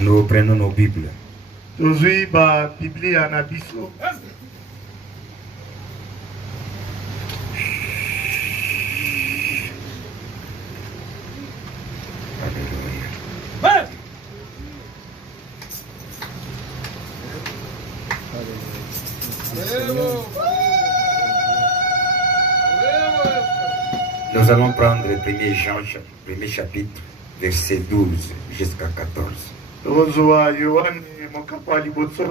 Nous prenons nos Bibles. Tozui ba Biblia na biso. Nous allons prendre le 1er Jean, premier chapitre, verset 12 jusqu'à 14. Tozoa Yohane mokapa libotso.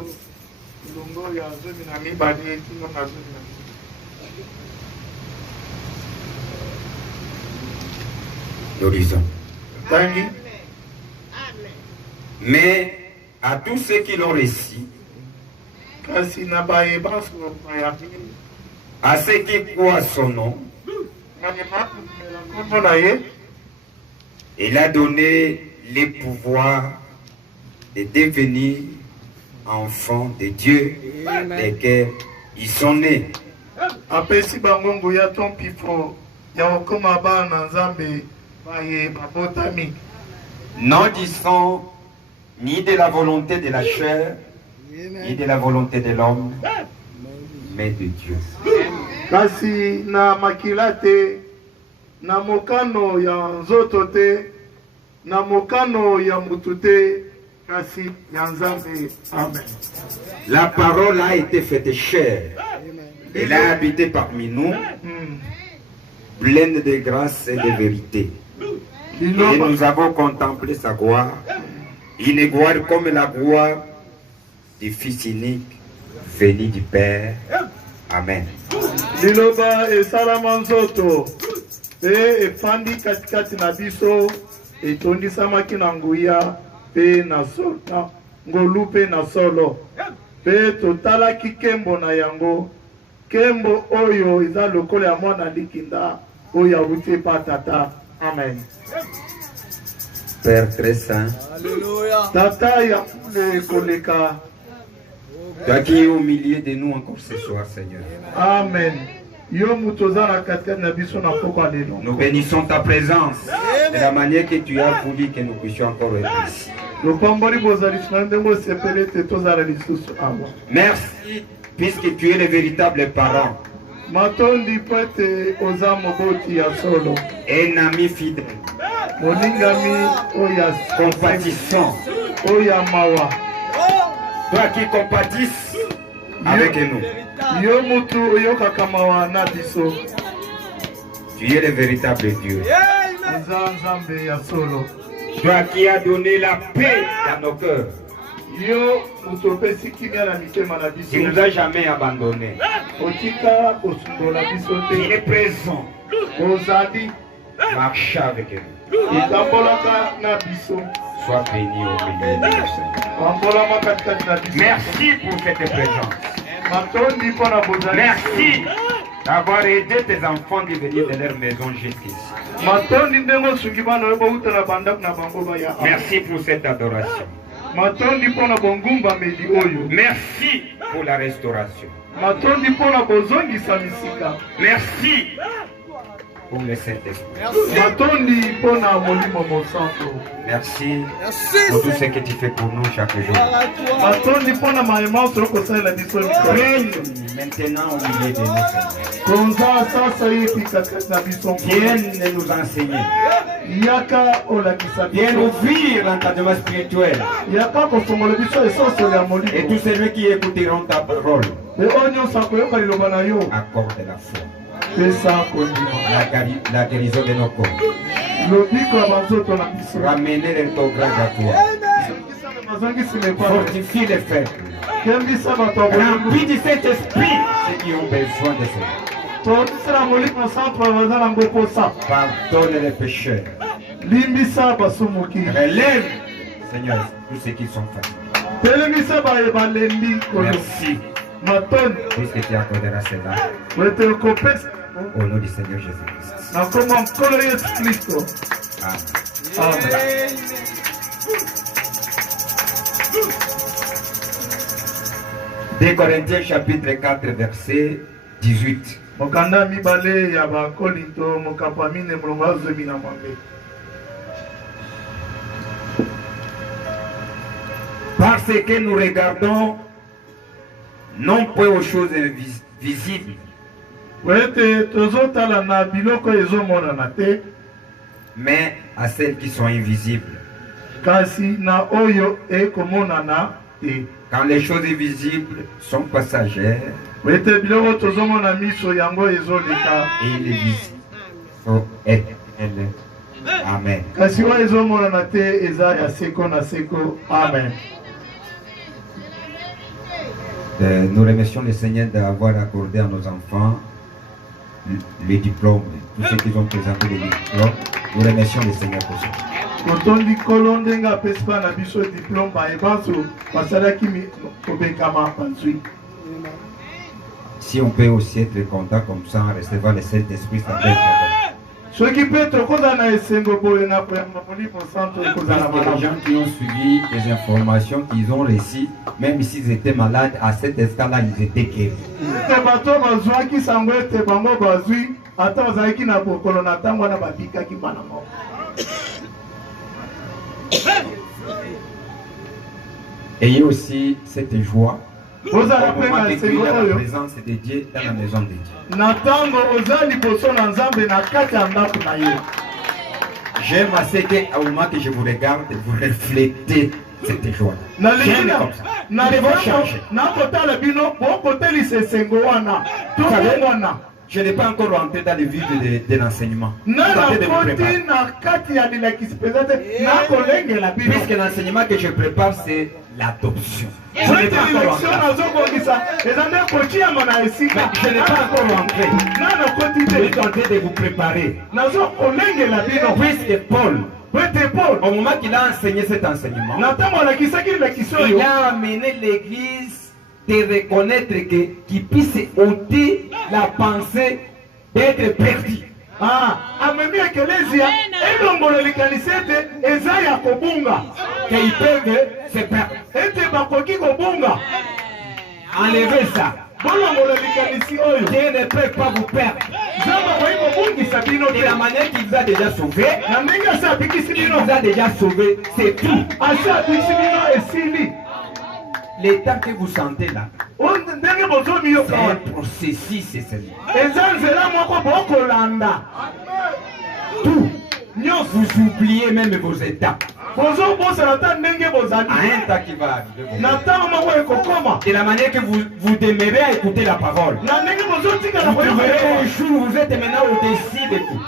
Longo ya zomi na mibali tino na zomi na. Nous lisons. Tangi. Mais à tous ceux qui l'ont reçu, Kasi na baye baso bayabi. à ceux qui croient son nom, il a donné les pouvoirs de devenir enfants de Dieu, desquels ils sont nés. Apesi bangongo ya ton pifo ya okoma bana nzambe baye babotami. Non du sang, ni de la volonté de la chair, ni de la volonté de l'homme, mais de Dieu. Kasi na makila te, na mokano ya nzoto te, na mokano ya mutu te, kasi ya nzambe. Amen. La parole a été faite chair. Elle a habité parmi nous, pleine de grâce et de vérité. Et nous avons contemplé sa gloire, une gloire comme la gloire du Fils unique, venu du Père. Amen. Liloba esalama nzoto pe efandi katikati na biso etondisamaki na nguya pe na solo ngolu pe na solo pe totalaki kembo na yango kembo oyo eza lokolo ya mwana likinda oyo awuti pa tata. Amen. Père très saint, Tata ya kule koleka. toi qui es au milieu de nous encore ce soir, Seigneur. Amen. Yo mutoza na katikati na biso na poko lelo. Nous bénissons ta présence de la manière que tu as voulu que nous puissions encore être ici. Merci puisque tu es le véritable parent. Matondi poete oza moboti ya solo. Un ami fidèle. Moningami oya compatissant. Oya mawa. Toi qui compatisses avec nous. Yo mutu oyoka kamawa na biso. Tu es le véritable Dieu. Nzambe ya solo. Toi qui as donné la paix dans nos cœurs. Yo mutopesi kimia na mitema na biso. Tu ne nous as jamais abandonnés. Otika osundola biso te. Il est présent. Ozadi. Marche avec nous. Itambolaka na biso. Sois béni au milieu de nous, Seigneur. Merci pour cette présence. Merci d'avoir aidé tes enfants de venir de leur maison jusqu'ici. Merci pour cette adoration. Merci pour la restauration. Merci pour le Saint-Esprit. Merci pour tout ce que tu fais pour nous chaque jour. Règne maintenant au milieu de nous. Viens nous enseigner. Viens ouvrir l'entendement spirituel. Et tous ceux qui écouteront ta parole, accorde la foi. La guérison de nos corps. Ramener les grâce à toi. Fortifie les faibles. Remplis du Saint-Esprit ceux qui ont besoin de cela. Pardonne les pécheurs. Relève, Seigneur, tous ceux qui sont fatigués. Merci. Puisque tu accorderas cela. Au nom du Seigneur Jésus-Christ. Amen. 2 Corinthiens chapitre 4 verset 18. Mokanda mibale ya ba Korinto mokapamine mulongo zemi na mwambe. ce que nous regardons, non pas aux choses visibles, mais à celles qui sont invisibles. Quand les choses visibles sont passagères, et les visibles sont éternelles. Amen. Nous remercions le Seigneur d'avoir accordé à nos enfants les diplômes, tous ceux qui ont présenté les diplômes. Nous remercions le Seigneur pour ça. Si on peut aussi être content comme ça en recevant le Saint-Esprit, ça peut être parce que les gens qui ont suivi les informations qu'ils ont reçues, même s'ils étaient malades, à cet instant-là, ils étaient guéris. Ayez aussi cette joie. Au moment de cueillir la présence de Dieu dans la maison de Dieu. J'aime assez qu'au moment que je vous regarde, vous reflétez cette joie. J'aime comme ça. Nous devons changer. Je n'ai pas encore rentré dans le vide de l'enseignement. Puisque l'enseignement que je prépare, c'est l'adoption. Je n'ai pas encore rentré. Je suis en train de vous préparer. Puisque Paul, au moment qu'il a enseigné cet enseignement, il a amené l'église de reconnaître qu'il puisse ôter la pensée d'être perdu. Qu'ils peuvent se perdre. Enlevez ça. Dieu ne peut pas vous perdre. De la manière qu'il vous a déjà sauvé, il vous a déjà sauvé, c'est tout. L'état que vous sentez là, c'est un processus, c'est tout. Vous oubliez même vos états. À un temps qui va arriver. De la manière que vous demeurez à écouter la parole. Vous verrez un jour, vous êtes maintenant au-dessus de tout.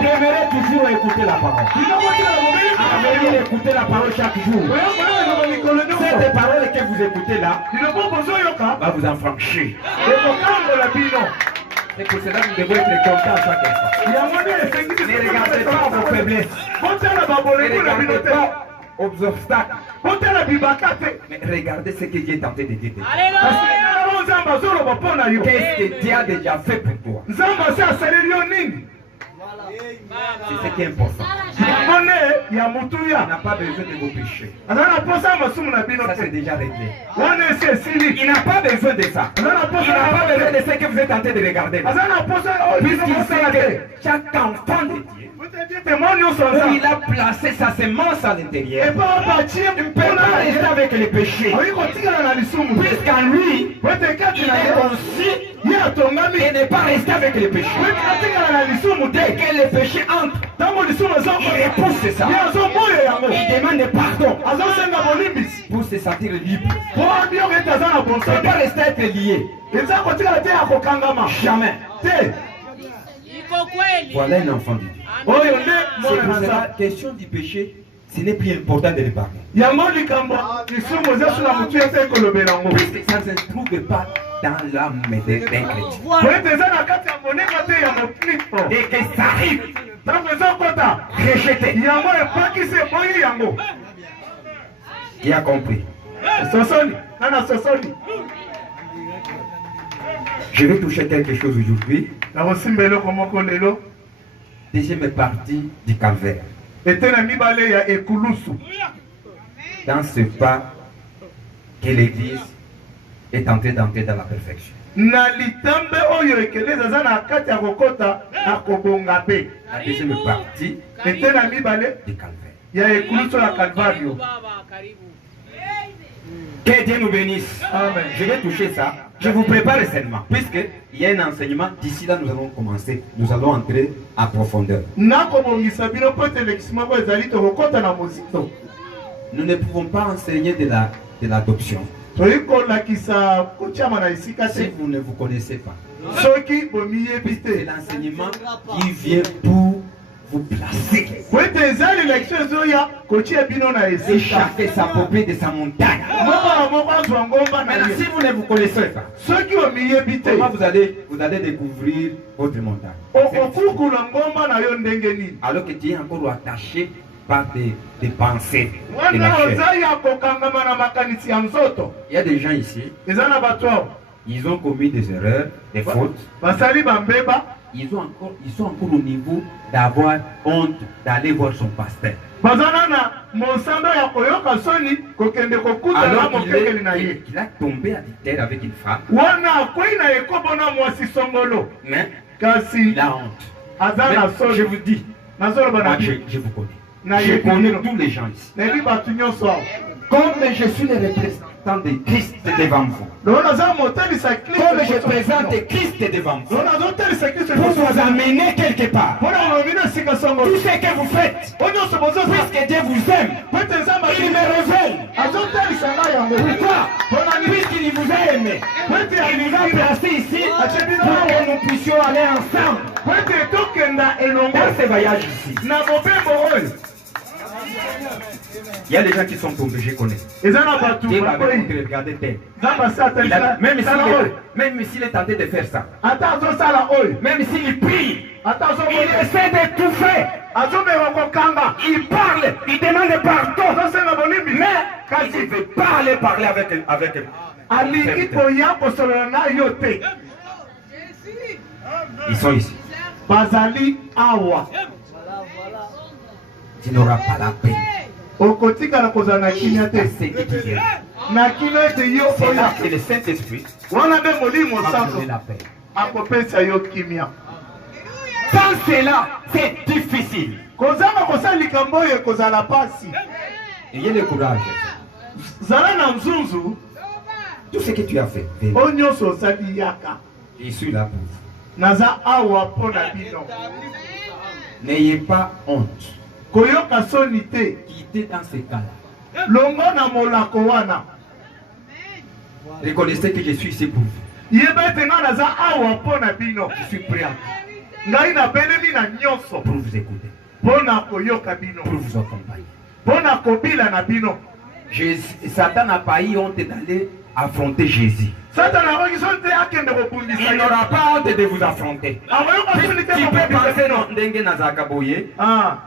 Demeurez toujours à écouter la parole. Demeurez à écouter la parole chaque jour. Cette parole que vous écoutez là va vous enfranchir. C'est pour cela que vous devez être content à chaque instant. Ne regardez pas vos faiblesses. Ne regardez pas aux obstacles. Mais regardez ce que Dieu est en train de dire. Qu'est-ce que Dieu a déjà fait pour toi? C'est ce qui est important. Il n'a pas besoin de vos péchés. Ça c'est déjà réglé. Il n'a pas besoin de ça. Il n'a pas besoin de ce que vous êtes en train de regarder. Puisqu'il sait que chaque enfant de Dieu, il a placé sa semence à l'intérieur. Il ne peut pas rester avec les péchés. Puisqu'en lui, il est conçu et ne pas rester avec les péchés. Dès que les péchés entrent, il repousse ça. Il demande pardon pour se sentir libre. Il ne peut pas rester être lié. Jamais. Voilà un enfant de Dieu. C'est pour cela, la question du péché, ce n'est plus important de le parler. Puisque ça ne se trouve pas dans l'âme d'un chrétien. Dès que ça arrive, rejeté. Qui a compris? Je vais toucher quelque chose aujourd'hui. Deuxième partie du calvaire. Dans ce pas que l'Église est en train d'entrer dans la perfection. La deuxième partie du calvaire. ya ekuluso ya Calvario. Que Dieu nous bénisse. Amen. Je vais toucher ça. Je vous prépare seulement. Puisqu'il y a un enseignement, d'ici là, nous allons commencer. Nous allons entrer à profondeur. Nous ne pouvons pas enseigner de l'adoption. Si vous ne vous connaissez pas. C'est l'enseignement qui vient pour vous placer. Échapper, s'approprier de sa montagne. Maintenant, si vous ne vous connaissez pas, comment vous allez découvrir votre montagne? Alors que tu es encore attaché par des pensées. De la chair. Il y a des gens ici, ils ont commis des erreurs, des fautes. Ils sont encore au niveau d'avoir honte d'aller voir son pasteur. Alors qu'il a tombé à terre avec une femme. Mais il a honte. Mais je vous dis, moi, je vous connais. Je connais tous les gens ici. Comme je suis le représentant de Christ devant vous. Comme je présente Christ devant vous. Pour vous amener quelque part. Tout ce que vous faites. Puisque Dieu vous aime. Il me révèle. Pourquoi? Puisqu'il vous a aimé. Il vous a placé ici pour que nous puissions aller ensemble. Dans ce voyage ici. Il y a des gens qui sont tombés, je connais. Dieu m'avait montré, regardez tel. Même s'il est tenté de faire ça, même s'il prie, il essaie d'étouffer. Il parle, il demande pardon. Mais quand il veut parler avec ils sont ici. Tu n'auras pas la paix. C'est le Saint-Esprit qui va donner la paix. Sans cela, c'est difficile. Ayez le courage. Tout ce que tu as fait, je suis là pour vous. N'ayez pas honte. Qui était dans ce cas-là. Reconnaissez que je suis ici pour vous. Je suis prêt pour vous écouter. Pour vous accompagner. Satan n'a pas eu honte d'aller affronter Jésus. Il n'aura pas honte de vous affronter. Tu peux penser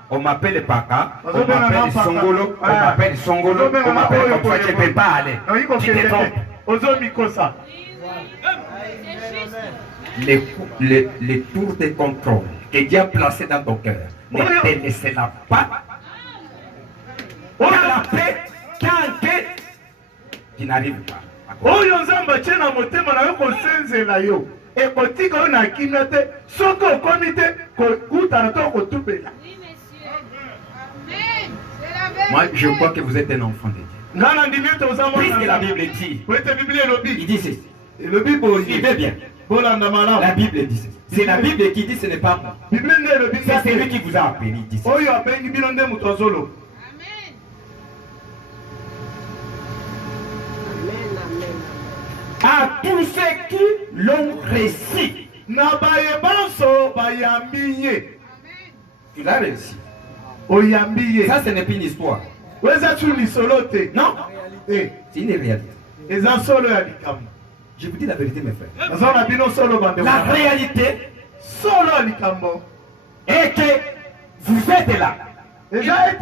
on m'appelle Paka, on m'appelle Songolo, on m'appelle Songolo, on m'appelle comme ça, je ne peux pas aller. Tu te trompes. Les tours de contrôle que Dieu a placé dans ton cœur, ne te laissez-la pas. On a la paix quand tu n'arrives pas. Oyo nzamba chena motema na yo kosenzela yo ekotika yo na kimia te soki okomi te kokutana to kotubela. Moi je crois que vous êtes un enfant de Dieu. Puisque la Bible dit, il dit ceci. Il veut bien. La Bible dit ceci. C'est la Bible qui dit ce n'est pas moi. C'est celui qui vous a appelé. Il dit ceci. À tous ceux qui l'ont réussi. Tu l'as réussi. Ça, ce n'est pas une histoire. Non. C'est une réalité. Je vous dis la vérité, mes frères. La réalité est que vous êtes là. Qui est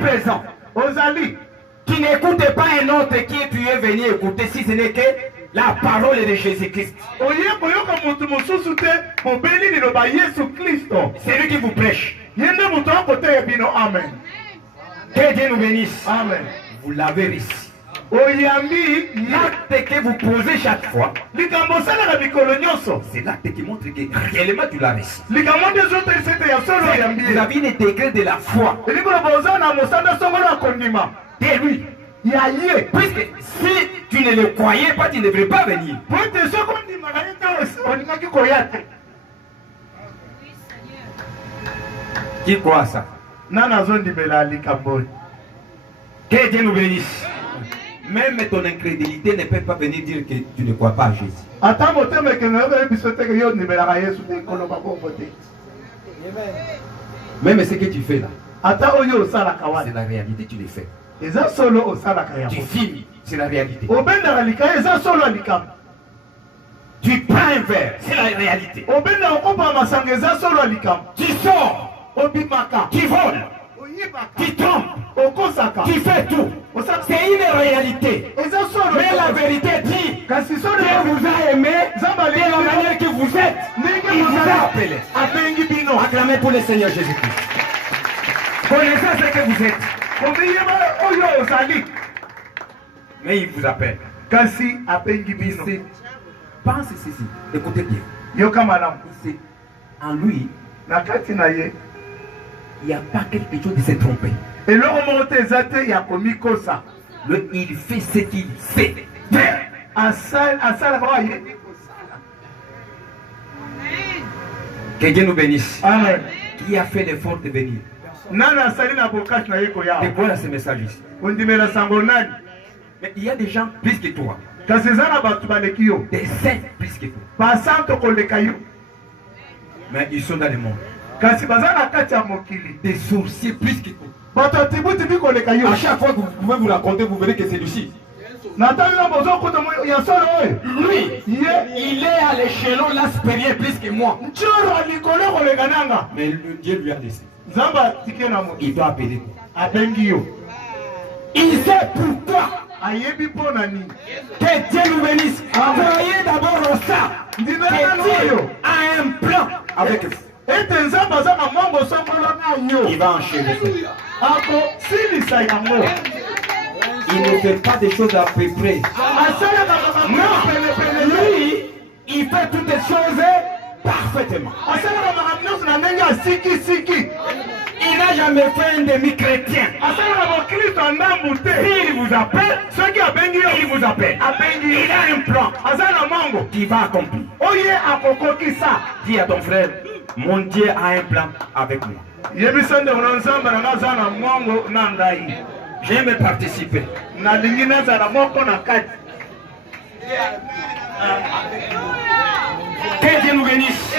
présent. Qui n'écoute pas un autre qui tu es venu écouter si ce n'est que la parole de Jésus-Christ. C'est lui qui vous prêche. Amen. Que Dieu nous bénisse. Amen. Vous l'avez réussi. oyambi l'acte que vous posez chaque fois, likambo osalaka mikolo nyonso c'est l'acte qui montre que réellement tu l'as reçu. likambo nde ezotelisa ete ya solo oyambi Vous avez le degré de la foi elingola boza na mosanda songolo ya kondima de lui. ya ye Puisque si tu ne le croyais pas, tu ne devrais pas venir. po ete soki ondimaka ye te olingaki koya te Qui croit à ça? nani azondimela likambo oyo Que Dieu nous bénisse. Même ton incrédulité ne peut pas venir dire que tu ne crois pas à Jésus. ata motema ekenge yobeyi biso teke yo ondimelaka yesu te koloba bongo te Même ce que tu fais là, ata oyo osalaka c'est wana la réalité, tu le fais. eza solo osalaka Tu yango filmes, c'est la réalité. obendaka likaya eza solo ya likambo Tu prends un verre, c'est la réalité. obendaka okopa masanga eza solo ya likambo Tu sors, obimaka tu voles, oyibaka tu trompes, okosaka tu fais tout. C'est une réalité. eza solo Mais la vérité dit, kasi solo Dieu vous a aimé de la manière que vous êtes. Il vous a appelé. abengi bino Acclamez pour le Seigneur Jésus-Christ. Connaissez ce que vous êtes. komiyeba oyo ozali Mais il vous appelle. kasi abengi bino C'est- Pense ceci. Écoutez bien. yoka malamu C'est en lui, na kati na ye il n'y a pas quelque chose de se tromper. eloko moko te eza te ya komikosa Il fait ce qu'il sait faire. asalaka oyo ayebi Que Dieu nous bénisse. amen Qui a fait l'effort de venir? nani asali na bokasi na ye De koya quoi ce message ici? ondimela sango nani Mais il y a des gens plus que toi. kasi eza na bato baleki yo Des saints plus que toi. basanto koleka yo Mais ils sont dans le monde. kasi baza na kati ya mokili Des sorciers plus que toi. bato tibuti koleka yo À chaque fois que vous pouvez vous raconter, vous verrez que c'est Lucie. natali bozokuta ya solo oyo Lui, ye il est à l'échelon là supérieur plus que moi. ncoro likolo koleka nanga Mais Dieu lui a laissé. nzambe atike na mokili Il doit appeler toi. abengi yo Il sait pourquoi. ayebi mpo na nini Que Dieu nous bénisse. Croyez d'abord en ça. Que ndinana Dieu oyo a un plan avec vous. ete nzambe aza na mwango songolo na yo Il va enchaîner ça. akosilisa yango Il ne fait pas des choses à peu près. asalaka makambo Non, lui, il fait toutes les choses parfaitement. asalaka makambo nyonso na ndenge ya sikisiki Il n'a jamais fait un demi-chrétien. asalaka bokristo ya ndambu te S'il vous appelle, soki abengi yo il vous appelle. abengi yo Il a un plan aza na mwango qui va accomplir. oye akokokisa Dis à ton frère, mon Dieu a un plan avec moi. yebisa ndeko na nzambe nanga aza na mwango na ngai J'aime participer. nalingi nazala moko na kati Que Dieu nous bénisse.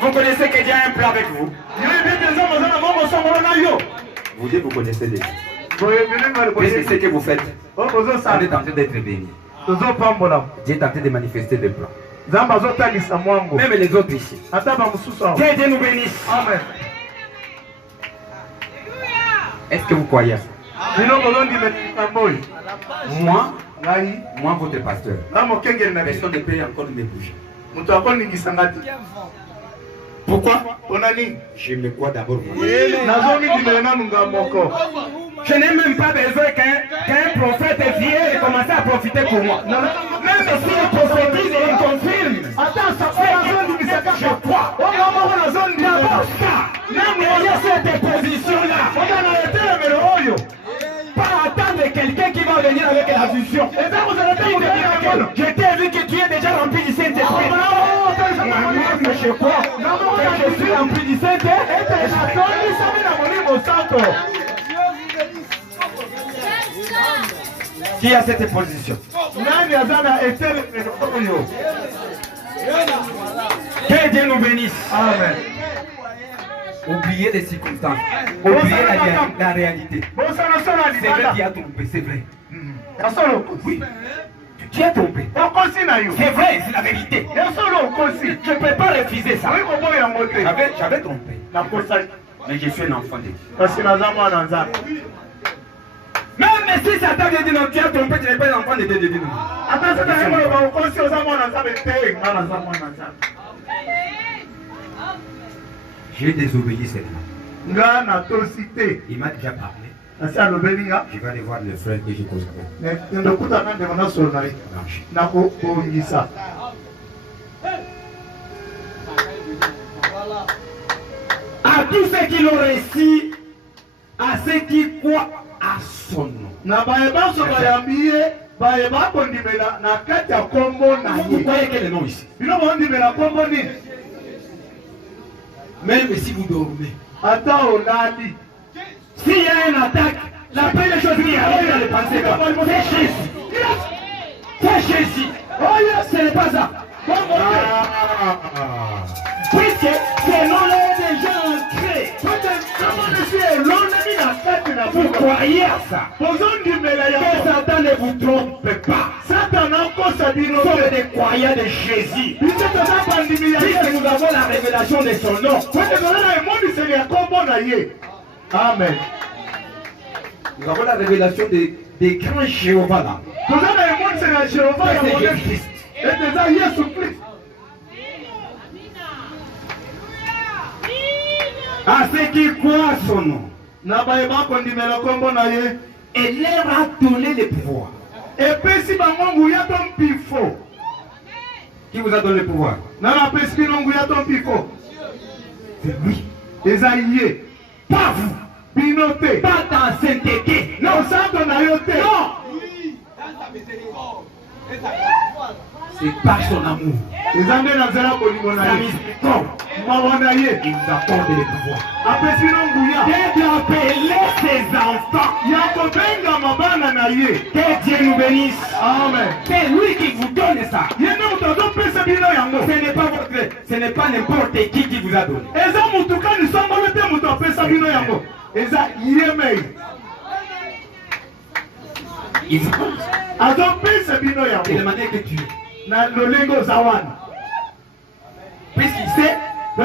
Vous connaissez que Dieu a un plan avec vous. yebi nzambe aza na mwango songolo na yo Vous dites, vous connaissez déjà. boyebilinga Puisque ce que vous faites, o vous êtes bozosala en train d'être béni. tozopambola Dieu est en train de manifester des plans. nzambe azotalisa mwango Même les autres ici. ata bamosusu awa Que Dieu nous bénisse. amen Est-ce que vous croyez à ça? bino bozondimela likambo oyo Moi, ngai votre pasteur, nga mokengeli na biso personne ne peut encore me bouger. moto akoningisanga te Pourquoi? mpona nini Je me crois d'abord moi. nazongindimela nanu nga moko Je n'ai même pas besoin qu'un prophète vienne et commence à profiter pour moi. Même si le prophétise et il confirme, ata sako nazondimisaka je crois. onga moko nazondimela D'abord ça, il y a cette position-là. oza na etelemelo oyo Pas attendre quelqu'un qui va venir avec la vision. eza kozala te Il te moto dira que je t'ai vu que tu es déjà rempli du Saint-Esprit. Mais je crois que je suis rempli du Saint-Esprit. ete natondisami na molimo santo Qui a cette position? nani aza na etelemelo oyo Que Dieu nous bénisse. amen Oubliez les circonstances. Oubliez la réalité. bosana solo ya C'est vrai libanda qu'il a trompé, c'est vrai. ya solo okosi Oui. Tu as trompé. okosi na yo C'est vrai, c'est la vérité. ya solo okosi Je ne peux pas refuser ça. oyi koboya yango te J'avais trompé. nakosaki Mais je suis un enfant de Dieu. kasi naza mwana nzambe Même si Satan vient dire non, tu as trompé, tu n'es pas un enfant de Dieu. Dieu. ata soki naye koloba okosi oza mwana nzambe te nga naza mwana nzambe J'ai désobéi seulement. nga natosi te Il m'a déjà parlé. Je vais aller voir le frère que j'ai causé avec. À tous ceux qui l'ont réussi, à ceux qui croient à son nom. Vous croyez quel est le nom ici? Même si vous dormez. S'il y a une attaque, la première chose qui arrive dans les pensées, c'est Jésus. C'est Jésus. Ce n'est pas ça. Puisque c'est l'honneur des gens ancrés. Vous croyez à ça. Que Satan ne vous trompe pas. Nous sommes des croyants de Jésus. Puisque nous avons la révélation de son nom. Amen. Nous avons la révélation des grands Jéhovah là. À ceux qui croient à son nom, et leur a donné le pouvoir. Qui vous a donné le pouvoir? C'est lui. Pas vous. Pas dans sainteté. Non, ça donne à yoté. Non. C'est par son amour. Sa miséricorde. Il vous accorde le pouvoir. D'être appelé ses enfants. Que Dieu nous bénisse. Amen. C'est lui qui vous donne ça. Ce n'est pas n'importe qui vous a donné. Il vous donne. C'est la manière que tu es. Puisqu'il sait que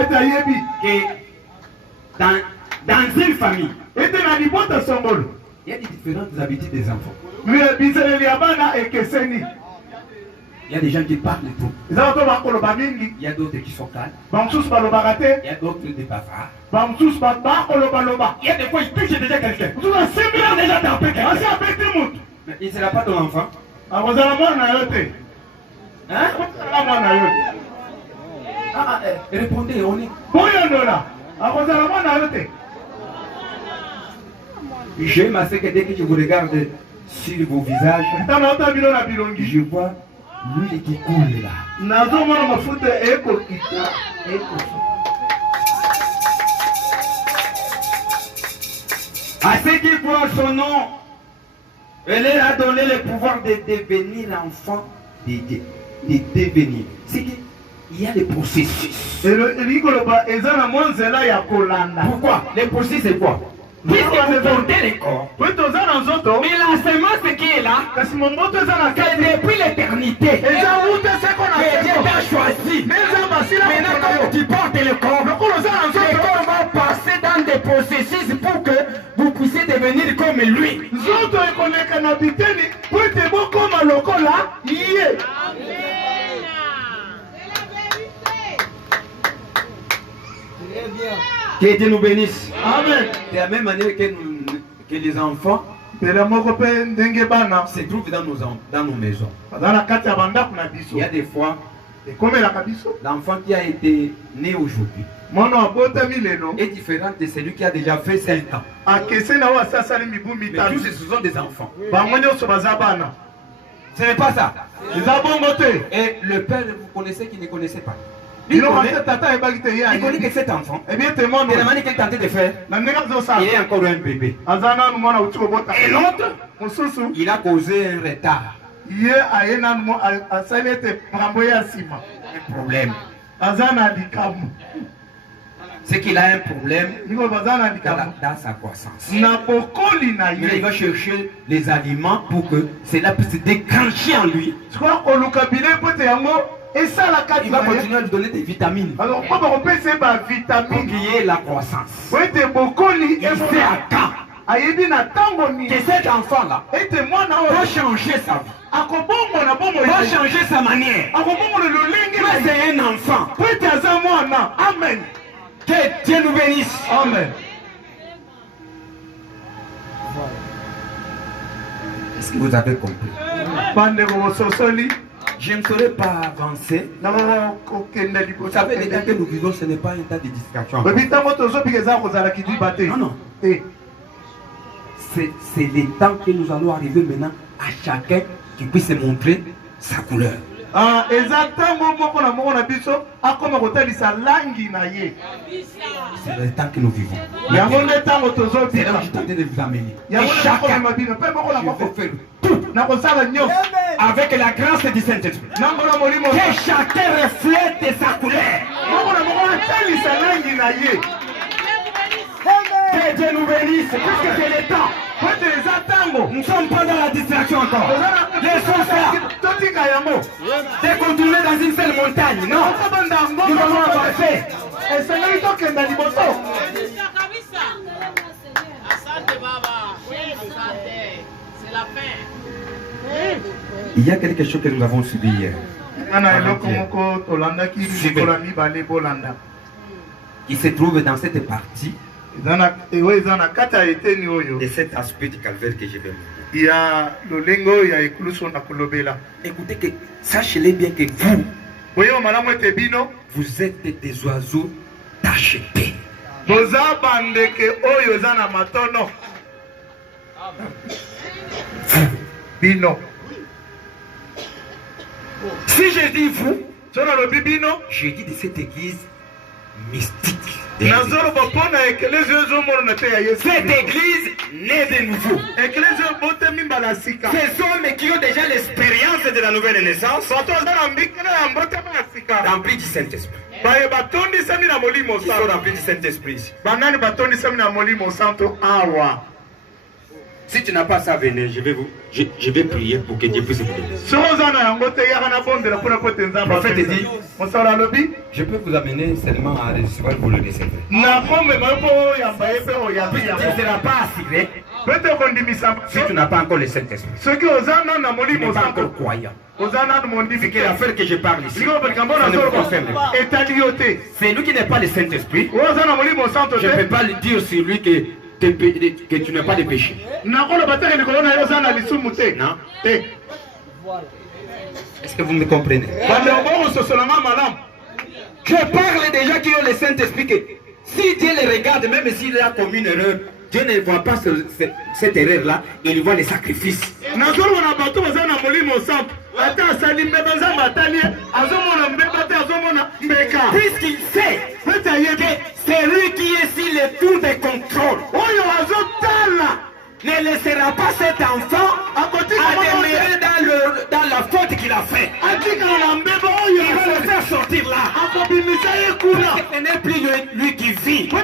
dans une famille, il y a des différentes habitudes des enfants. Il y a des gens qui parlent de tout. Il y a d'autres qui sont calmes. Il y a d'autres des bavards. Il y a des fois, il touche déjà quelqu'un. Il a déjà tapé quelqu'un. Mais il ne sera pas ton enfant. Hein? Répondez, on est. J'aime à ce que dès que je vous regarde sur vos visages, je vois l'huile qui coule là. À ceux qui croient son nom, elle leur a donné le pouvoir de devenir enfant de Dieu. De devenir. C'est qu'il y a des processus. Pourquoi? Les processus c'est quoi? Puisque vous portez les corps, mais la semence qui est là, c'est depuis l'éternité. Et Dieu t'a choisi. Maintenant, quand tu portes le corps, le corps va passer dans des processus pour que vous puissiez devenir comme lui. Que Dieu nous bénisse. Amen. De la même manière que les enfants se trouvent dans nos maisons. Il y a des fois, l'enfant qui a été né aujourd'hui est différent de celui qui a déjà fait 5 ans. Mais tous ce sont des enfants. Ce n'est pas ça. Et le père, vous connaissez qui ne connaissait pas. Il connaît que cet enfant, et la manière qu'il tentait de faire, il est encore un bébé. Et l'autre, il a causé un retard. Un problème. C'est qu'il a un problème dans sa croissance. Mais il va chercher les aliments pour que cela puisse se déclencher en lui. Il va continuer à lui donner des vitamines pour qu'il y ait la croissance. Il sait à quand que cet enfant-là va changer sa vie, va changer sa manière. C'est un enfant. Amen. Que Dieu nous bénisse. Amen. Est-ce que vous avez compris? Je ne saurais pas avancer. Vous savez, l'état que nous vivons, ce n'est pas un tas de distraction. Non, non. C'est le temps que nous allons arriver maintenant à chacun qui puisse montrer sa couleur. C'est le temps que nous vivons. C'est là que je suis en train de vous amener. Et chacun, je vais faire tout avec la grâce du Saint-Esprit. Que chacun reflète sa couleur. Que Dieu nous bénisse, puisque c'est le temps. Nous ne sommes pas dans la distraction encore. Laissons ça. De continuer dans une seule montagne. Non. Nous allons avancer. Il y a quelque chose que nous avons subi hier. Il se trouve dans cette partie de cet aspect du calvaire que je vais montrer. Écoutez, que sachez-les bien que vous êtes des oiseaux tachetés. Si je dis vous, je dis de cette église mystique. Cette église née de nouveau. Ces hommes qui ont déjà l'expérience de la nouvelle naissance, remplis du Saint-Esprit. Qui sont remplis du Saint-Esprit. Si tu n'as pas ça, venez, je vais prier pour que Dieu puisse vous donner. Le prophète dit, je peux vous amener seulement à recevoir pour le recevoir. Il ne sera pas assuré si tu n'as pas encore le Saint-Esprit. Tu n'es pas encore croyant. C'est que l'affaire que je parle ici, ça ne me concerne pas. C'est lui qui n'est pas le Saint-Esprit. Je ne peux pas le dire sur lui que tu n'as pas de péché. Non. Est-ce que vous me comprenez? Je parle des gens qui ont le Saint-Esprit que si Dieu les regarde, même s'il a commis une erreur, Dieu ne voit pas cette erreur-là, il voit les sacrifices. Puisqu'il sait que c'est lui qui est sur le tour de contrôle, ne laissera pas cet enfant demeurer dans la faute qu'il a fait. Il va le faire sortir là. Ce n'est plus lui qui vit. C'est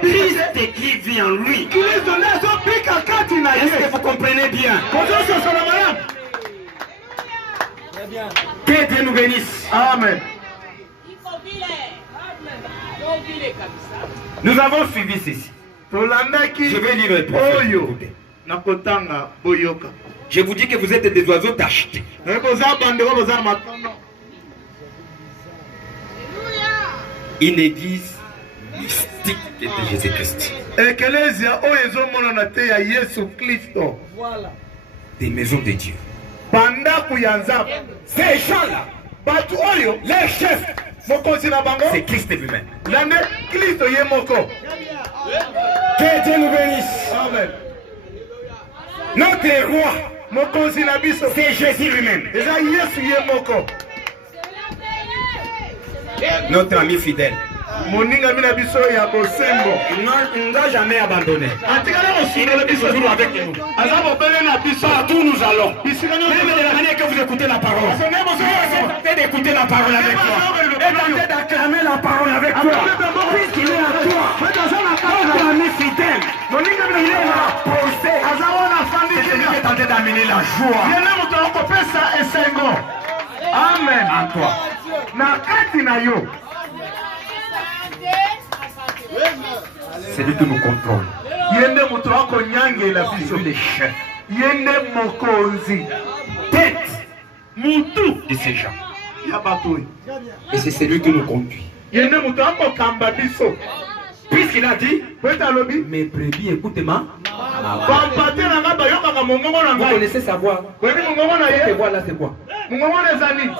Christ qui vit en lui. Est-ce que vous comprenez bien? Que Dieu nous bénisse. Amen. Nous avons suivi ceci. Je vais lire le prophète. Je vous dis que vous êtes des oiseaux tachetés. Une église mystique de Jésus-Christ. Des maisons de Dieu. Ces gens-là, les chefs, c'est Christ lui-même. Que Dieu nous bénisse. Amen. Notre roi, c'est Jésus lui-même. Notre ami fidèle. Il ne doit jamais abandonner. Il est toujours avec nous. Partout nous allons. Même de la manière que vous écoutez la parole. Tentez d'écouter la parole avec toi. Et tentez d'acclamer la parole avec toi. Puisqu'il est à toi. Notre ami fidèle. Il est là pour c'est lui qui est tenté d'amener la joie. Amen. En toi. C'est lui qui nous contrôle. C'est lui le chef. Tête de ces gens. Et c'est celui qui nous conduit. Puisqu'il a dit, mes brebis écoutez-moi. Vous connaissez sa voix. Cette voix-là, c'est quoi?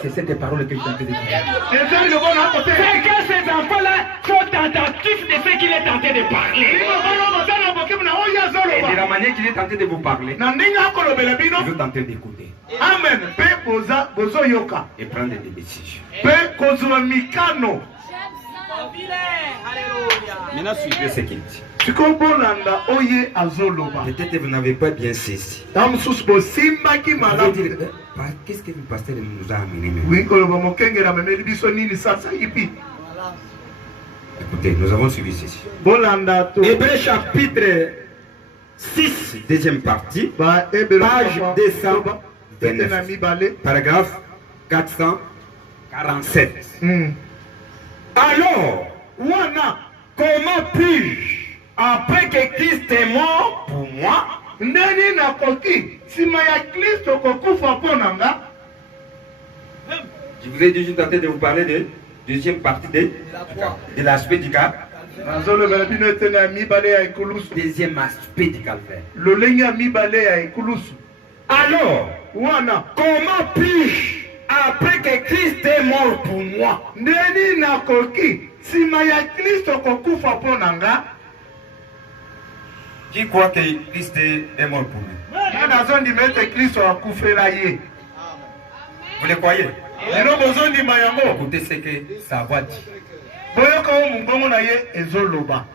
C'est cette parole que je t'ai dit. C'est que ces enfants-là sont attentifs de ce qu'il est tenté de parler. Et de la manière qu'il est tenté de vous parler, ils sont tentés d'écouter. Amen. Et prendre des décisions. Maintenant, suivez ce qu'il dit. Peut-être que vous n'avez pas bien saisi. Vous pouvez dire, qu'est-ce que le pasteur nous a amené maintenant? Écoutez, nous avons suivi ceci. Hébreux chapitre 6, deuxième partie, page 229, paragraphe 447. Alors, comment puis-je, après que Christ est mort pour moi, je vous ai déjà tenté de vous parler de deuxième partie de l'aspect du calvaire. Deuxième aspect du calvaire. Alors, comment puis-je, après que Christ est mort pour moi, qui croit que Christ est mort pour lui? Vous le croyez? Écoutez ce que sa voix dit.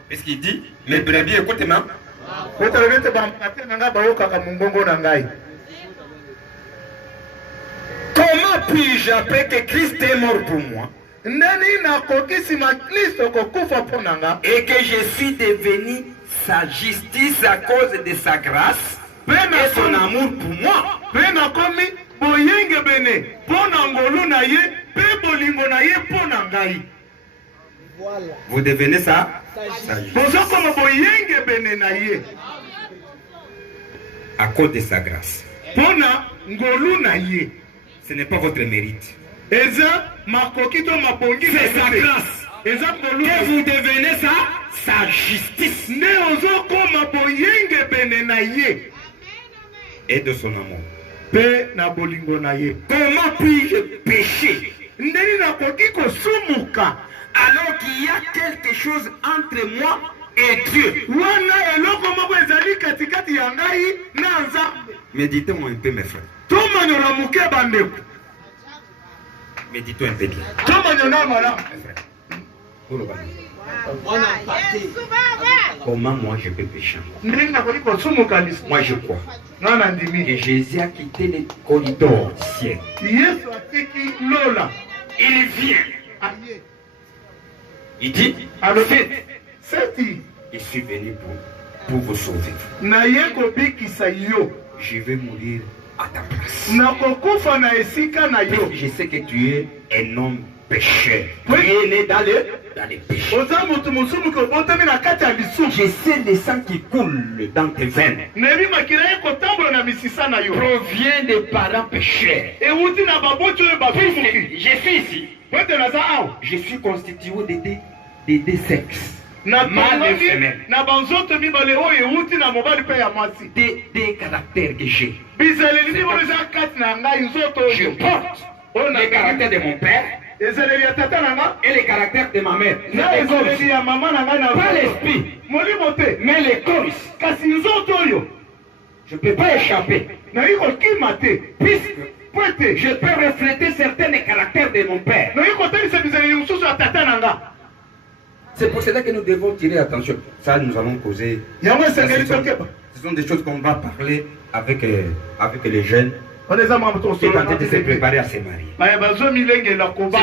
Qu'est-ce qu'il dit? Les brebis, écoutez-moi. Comment puis-je, après que Christ est mort pour moi, et que je suis devenu sa justice à cause de sa grâce et son amour pour moi, vous devenez sa justice à cause de sa grâce. Ce n'est pas votre mérite. C'est sa grâce que vous devenez sa justice et de son amour. Comment puis-je pécher alors qu'il y a quelque chose entre moi et Dieu? Méditons un peu, mes frères. Méditons un peu bien. Comment moi je peux pécher? Moi je crois que Jésus a quitté les corridors du ciel. Il vient. Il dit, je suis venu pour vous sauver. Je vais mourir à ta place. Je sais que tu es un homme pécheur. Tu es né dans les péchés. Je sais le sang qui coule dans tes veines provient des parents pécheurs. Je suis ici. Je suis constitué de deux sexes. Mâle et femelle. Des caractères que j'ai. Je porte les caractères de mon père et les caractères de ma mère. Pas l'esprit, mais les corps. Je ne peux pas échapper. Puisque je peux refléter certains caractères de mon père. C'est pour cela que nous devons tirer attention. Ça, nous allons causer. Ce sont des choses qu'on va parler avec les jeunes qui sont en train de se préparer à se marier. C'est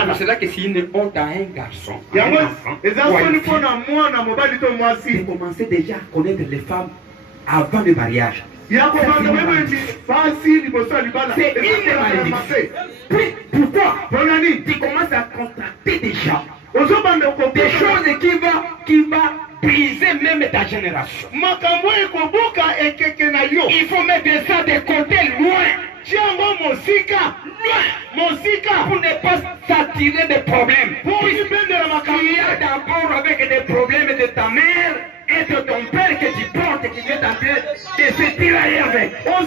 pour cela que si une honte à un garçon, à un enfant, ou à une fille, de commencer déjà à connaître les femmes avant le mariage. C'est une malédiction. Pourquoi? Tu commences à contracter déjà des choses qui va briser même ta génération. Il faut mettre ça de côté loin. Pour ne pas s'attirer des problèmes. Il y a d'abord avec des problèmes de ta mère être ton père que tu portes et qui est en train de se tirailler avec. Maintenant,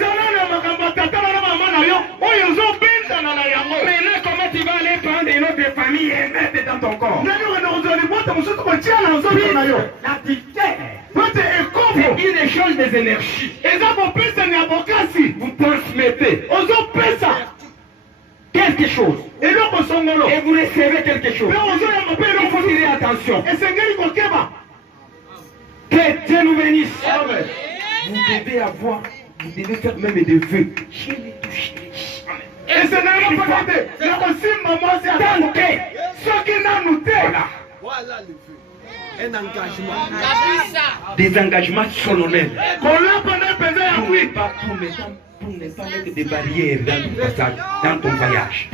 comment tu vas aller prendre une autre famille et mettre dans ton corps? La c'est une échange des énergies. Vous transmettez quelque chose et vous recevez quelque chose. Il faut tirer attention. Que Dieu nous bénisse. Vous devez avoir, vous devez faire même des vœux. Je les touche. Et ce n'est pas voilà le vœu. Un engagement. Des engagements solennels. Pour ne pas mettre des barrières dans ton voyage.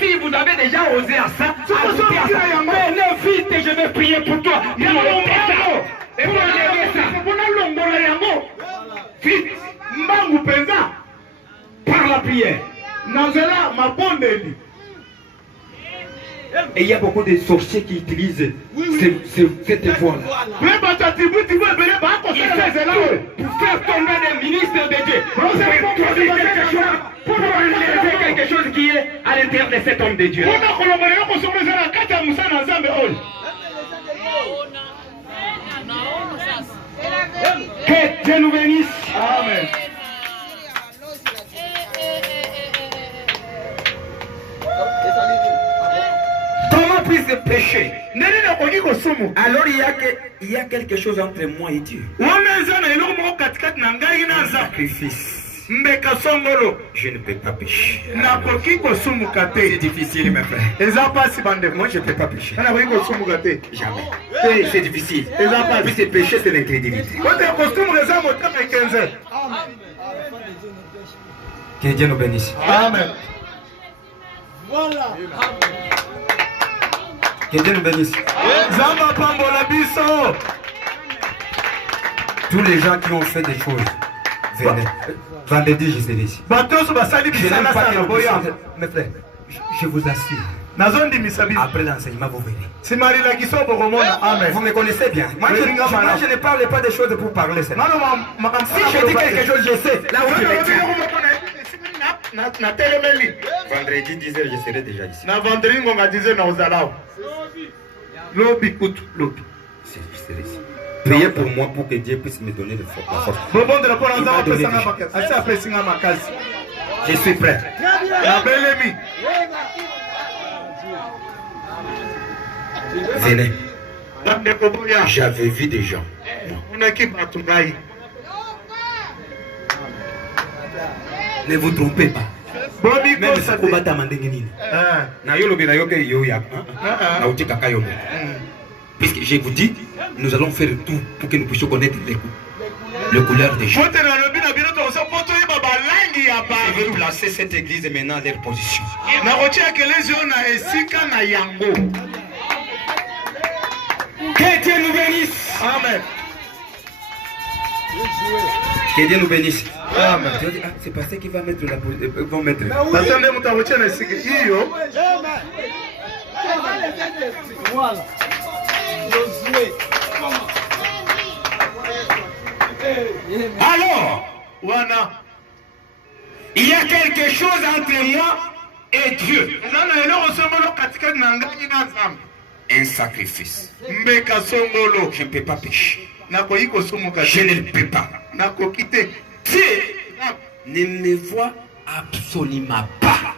Si vous avez déjà osé à ça, ajoutez à ça. Mais vite, je vais prier pour toi. Et pour enlever ça. Vite, par la prière. Et il y a beaucoup de sorciers qui utilisent cette voie-là. Pour faire tomber des ministres de Dieu. Pour enlever quelque chose qui est à l'intérieur de cet homme de Dieu. Que Dieu nous bénisse. Amen. Comment puis-je pécher? Alors il y a quelque chose entre moi et Dieu. Un sacrifice. Je ne peux pas pécher. C'est difficile, mes frères. Moi, je ne peux pas pécher. Jamais. C'est difficile. Puis c'est péché, c'est l'incrédulité. Que Dieu nous bénisse. Amen. Voilà. Que Dieu nous bénisse. Tous les gens qui ont fait des choses, venez. Vendredi, je serai ici. Mes frères, je vous assure. Après l'enseignement, vous venez. Vous me connaissez bien. Moi, je ne parle pas des choses pour parler. Si je dis quelque chose, je sais. Là où je vais dire. Vendredi 10h, je serai déjà ici. Priez pour moi pour que Dieu puisse me donner la force. Je suis prêt. Venez. J'avais vu des gens. Ne vous trompez pas. Même si vous battez à Mandengini. Puisque je vous dis, nous allons faire tout pour que nous puissions connaître les couleurs des gens. Je vais placer cette église maintenant à leur position. Que Dieu nous bénisse. Amen. Que Dieu nous bénisse. Amen. C'est pas ça qui va mettre la position. Voilà. Alors, il y a quelque chose entre moi et Dieu. Un sacrifice. Je ne peux pas pécher. Je ne peux pas. Dieu ne me voit absolument pas.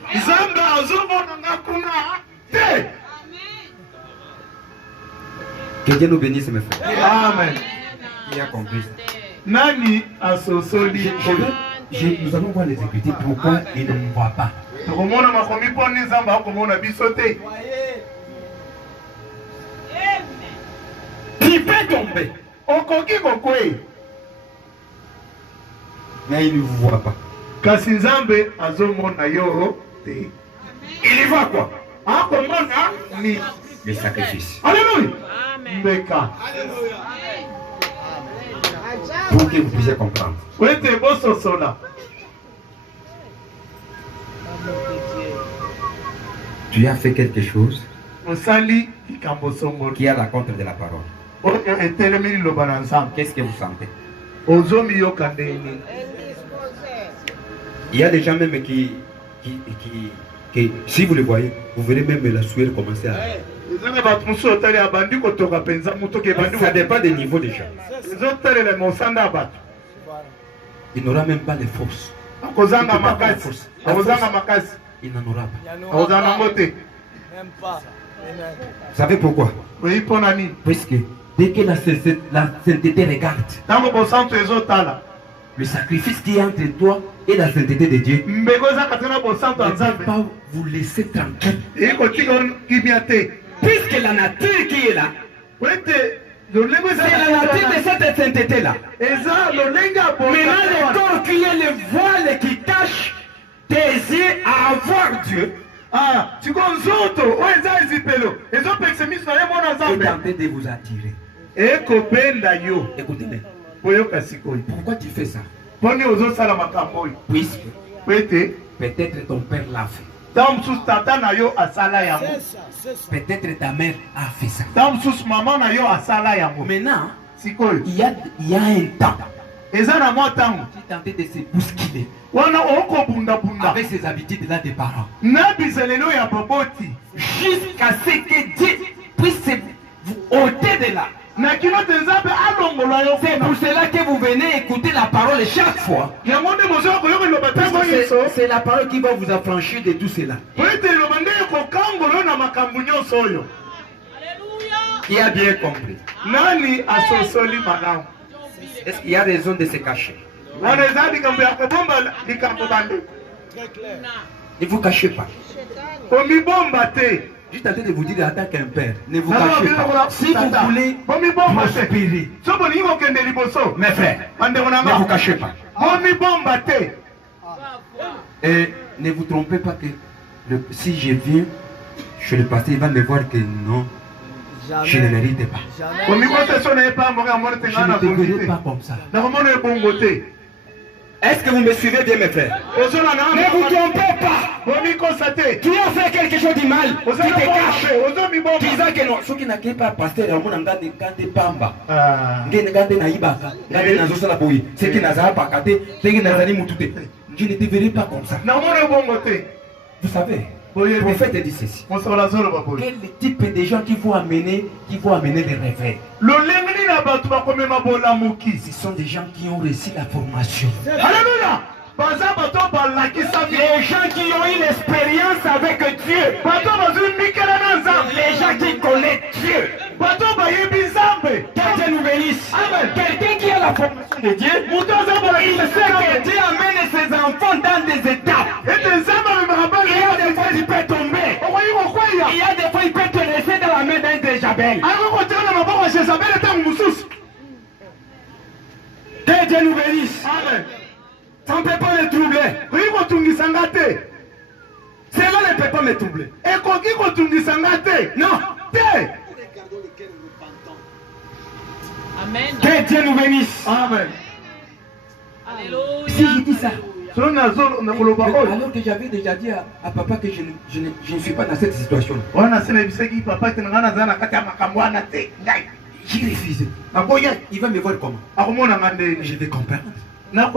Que Dieu nous bénisse, mes frères. Amen. Il a compris. Nani asosoli. Nous allons voir les exécuter. Pourquoi ils ne me voient pas? Tu peux tomber. Mais il ne vous voit pas. Il y voit quoi? Le sacrifice. Alléluia. Pour que vous puissiez comprendre. Tu as fait quelque chose qui a la contre de la parole. Qu'est-ce que vous sentez? Il y a des gens même qui si vous le voyez, vous verrez même la sueur commencer à... Ça dépend des niveaux des gens. Il n'aura même pas de force. Il n'en aura pas. Vous savez pourquoi? Parce que dès que la sainteté regarde, le sacrifice qui est entre toi et la sainteté de Dieu ne peut pas vous laisser tranquille. Puisque la nature qui est là, c'est la nature de cette sainteté-là. Maintenant, le corps qui est le voile qui cache tes yeux à avoir Dieu. Est en train de vous attirer. Écoutez-moi. Pourquoi tu fais ça? Puisque peut-être ton père l'a fait. Peut-être ta mère a fait ça. Maintenant, il y a un temps. Tu es en train de se bousculer avec ses habitudes là des parents. Jusqu'à ce que Dieu puisse vous ôter de là. C'est pour cela que vous venez écouter la parole chaque fois. C'est la parole qui va vous affranchir de tout cela. Qui a bien compris? Est-ce qu'il y a raison de se cacher? Ne vous cachez pas. Juste en train de vous dire en tant qu'un père, ne vous cachez pas. Si vous voulez prospérer, mes frères, ne vous cachez pas. Et ne vous trompez pas que si je viens chez le pasteur, il va me voir que non, je ne mérite pas. Je ne te verrai pas comme ça. Est-ce que vous me suivez bien, mes frères? Ne vous trompez pas. Tu as fait quelque chose de mal. Tu te caches. Disant que non. Ce qui n'a pas pasteur, ce qui n'a pas je ne te verrai pas comme ça. Vous savez, le prophète dit ceci. Quel type de gens qui vont amener les réveils? Ce sont des gens qui ont reçu la formation. Alléluia! Les gens qui ont eu l'expérience avec Dieu. Les gens qui connaissent Dieu. Que Dieu nous bénisse. Quelqu'un qui a la formation de Dieu, il sait que Dieu amène ses enfants dans des étapes. Il y a des fois il peut tomber. Il y a des fois il peut te laisser dans la main d'un Jézabel. Que Dieu nous bénisse. Amen. Ça ne peut pas me troubler. Cela ne peut pas me troubler. Non. Amen. Que Dieu nous bénisse. Amen. Si je dis ça, alors que j'avais déjà dit à papa que je ne suis pas dans cette situation. J'ai refusé. Il va me voir comment? Je vais comprendre. À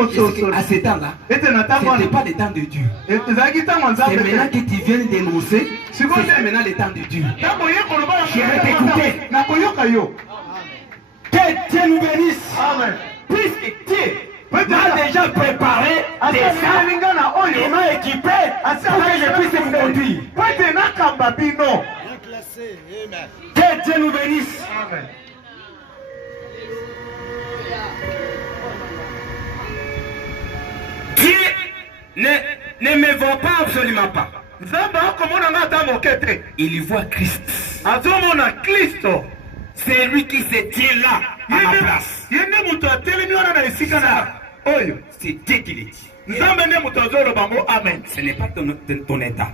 ce temps-là, ce n'était pas le temps de Dieu. C'est maintenant que tu viens dénoncer, c'est maintenant le temps de Dieu. Je vais t'écouter. Que Dieu nous bénisse. Amen. Puisque Dieu m'a déjà préparé des gens, il m'a équipé pour que je puisse vous conduire. Que Dieu nous bénisse. Amen. Dieu ne me voit pas absolument pas. Il y voit Christ. C'est lui qui se tient là à ma place. C'est Dieu qui le dit. Ce n'est pas ton état.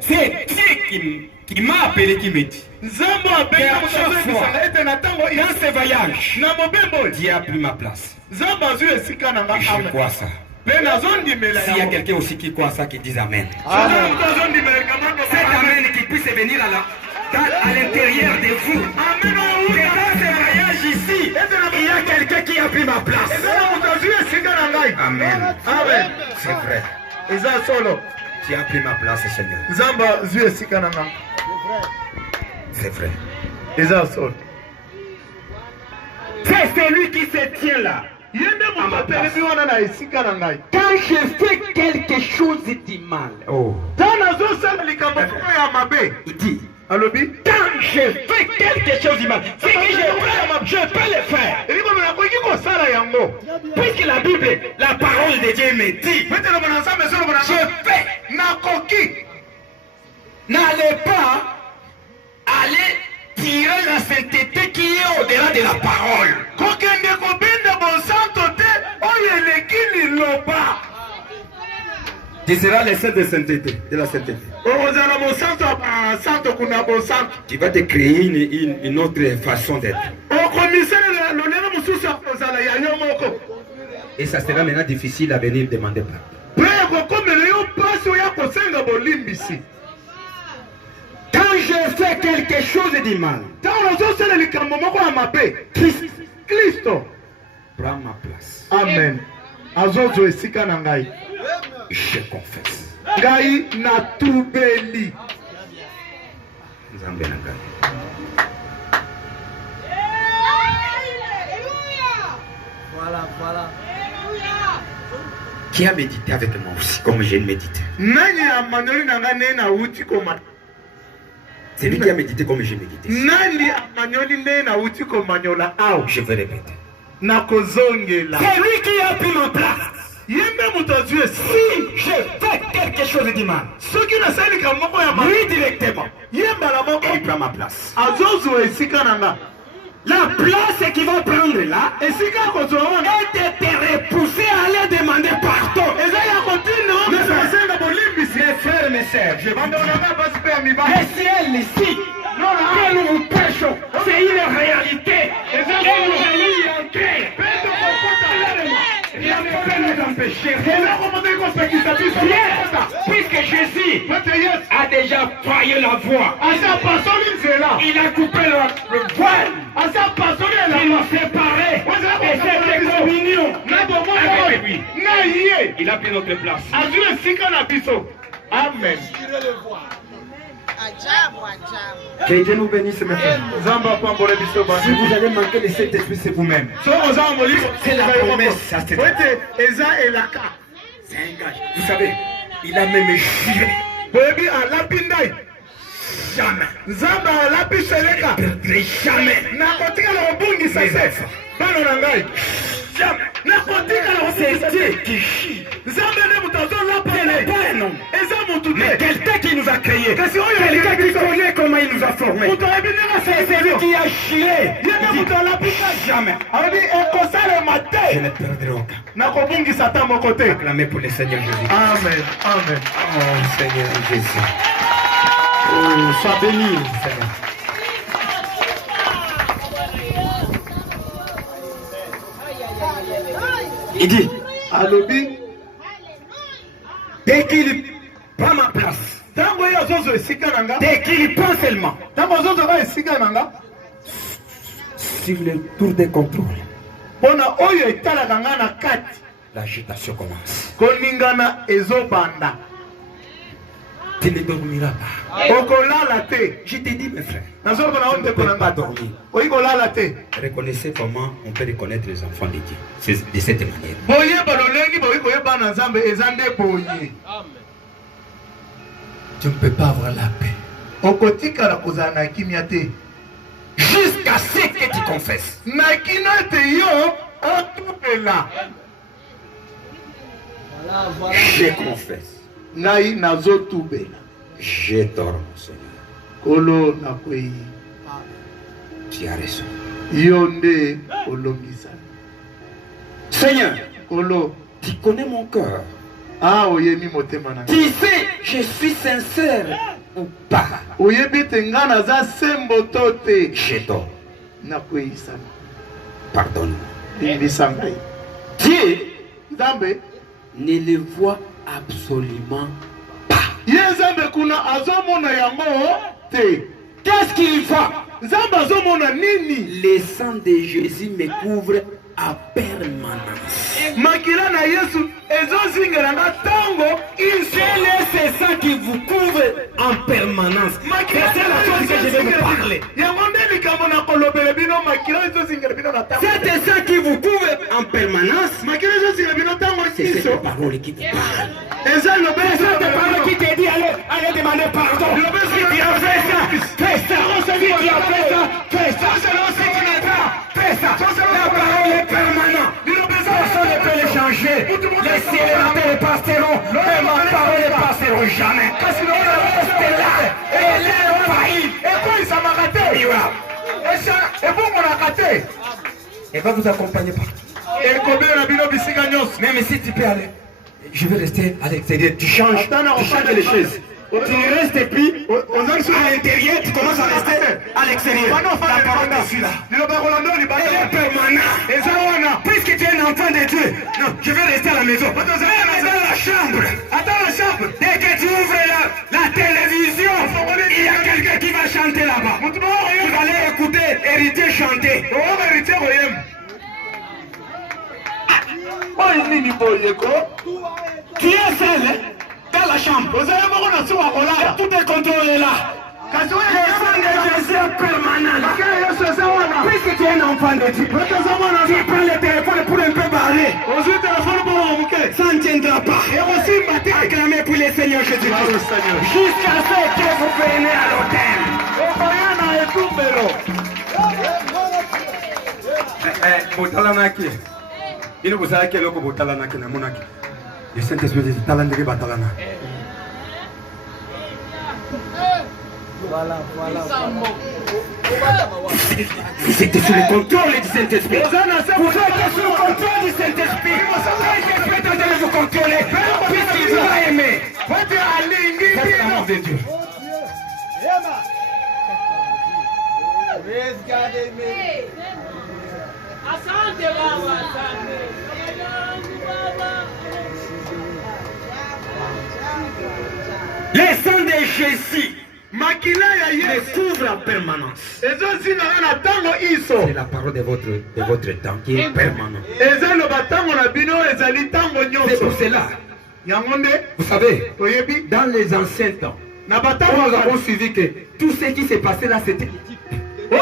C'est Dieu qui m'a appelé, qui me dit. Dans ce voyage, Dieu a pris ma place. Je crois ça. S'il y a quelqu'un aussi qui croit ça, qui dit Amen. Cet Amen qui puisse venir à l'intérieur de vous. Que dans ce voyage ici, il y a quelqu'un qui a pris ma place. Amen. C'est vrai. Tu as pris ma place, Seigneur. C'est vrai. C'est celui qui se tient là. Quand je fais quelque chose de mal, il dit, quand je fais quelque chose de mal, c'est que je peux le faire. Puisque la Bible, la parole de Dieu me dit, je fais, n'allez pas aller tirer la sainteté qui est au-delà de la parole. Tu seras le saint de sainteté, de la sainteté. Tu vas te créer une autre façon d'être. Et ça sera maintenant difficile à venir demander pardon. Quand je fais quelque chose de mal, Christ prend ma place. Amen. Je confesse. Gai na tubeli. Nzambe na ngai. Voilà. Qui a médité avec moi aussi, comme j'ai médité? C'est lui qui a médité comme j'ai médité. Je vais répéter. c'est lui qui a pris ma place. Si je fais quelque chose de mal, lui directement, Il prend ma place. la place qu'il va prendre là, est de te repousser à aller demander pardon. Mes frères, mes sœurs, je vous dis, le ciel ici, que nous prêchons, c'est une réalité. Et nous allons y entrer. Il ne peut pas nous empêcher. Puisque Jésus a déjà failli la voie. Il a coupé le voile. Il m'a séparé. Et cette communion avec lui. Il a pris notre place. Amen. Que Dieu nous bénisse, mes frères. Si vous allez manquer le Saint-Esprit, c'est vous-même. C'est la promesse. C'est un gage. Vous savez, il a même juré. Jamais. Jamais. Mais quelqu'un qui nous a créés, quelqu'un qui connaît comment il nous a formés, c'est celui qui a chié. Jamais. Je ne perdrai aucun. Acclamez pour le Seigneur Jésus. Amen. Amen. Oh Seigneur Jésus. Oh, sois béni, Seigneur. Il dit, Alobi, dès qu'il prend ma place, dès qu'il prend seulement, sur le tour des contrôles, l'agitation commence. Tu ne dormiras pas. Je t'ai dit, mes frères, tu ne peux pas dormir. Reconnaissez comment on peut reconnaître les enfants de Dieu. C'est de cette manière. Tu ne peux pas avoir la paix jusqu'à ce que tu confesses. Je confesse. Je dors, mon Seigneur. Tu as raison. Seigneur, tu connais mon cœur. Tu sais, je suis sincère ou pas. Je dors. Pardonne-moi. Dieu ne le voit absolument pas. Qu'est-ce qu'il voit? Le sang de Jésus me couvre à permanence. C'est ça qui vous couvre en permanence. C'est la chose que je vais vous parler. C'est ça qui vous couvre en permanence. C'est cette parole qui te parle. C'est cette parole qui te dit allez demander pardon. Si tu as fait ça, fais ça. Si tu as fait ça, fais ça. Fais ça. La parole est permanente. Personne ne peut le changer. Les cieux ne passeront, mais ma parole ne passeront jamais. Parce que elle reste là. Elle est faillie. Et quoi ça m'a raté? Et vous m'en raté. Elle va vous accompagner partout. Même si tu peux aller, je vais rester à l'extérieur. Tu changes les chaises. Tu restes et puis à l'intérieur, tu commences à rester à l'extérieur. La parole est là. Elle est permanente. Puisque tu es un enfant de Dieu, non, je vais rester à la maison. Même dans la chambre. Dès que tu ouvres la télévision, il y a quelqu'un qui va chanter là-bas. Vous allez écouter Héritier chanter. Qui est seul dans la chambre? Tout est contrôlé là. Le sang de Jésus est permanent. Puisque tu es un enfant de Dieu, tu prends le téléphone pour un peu barrer. Ça ne tiendra pas. Acclamez pour le Seigneur Jésus-Christ. Jusqu'à ce que vous veniez à l'hôtel. Il vous a quel loco botalana qui n'a monaki. Le Saint-Esprit de talana de batalana. Voilà. Vous êtes sous le contrôle du Saint-Esprit. Vous êtes sous le contrôle du Saint-Esprit. Saint-Esprit est en train de vous contrôler. Puisqu'il vous a aimé. C'est l'amour de Dieu. Le sang de Jésus me couvre en permanence. C'est la parole de votre temps qui est permanente. C'est pour cela. Vous savez, dans les anciens temps, nous avons suivi que tout ce qui s'est passé là, c'était au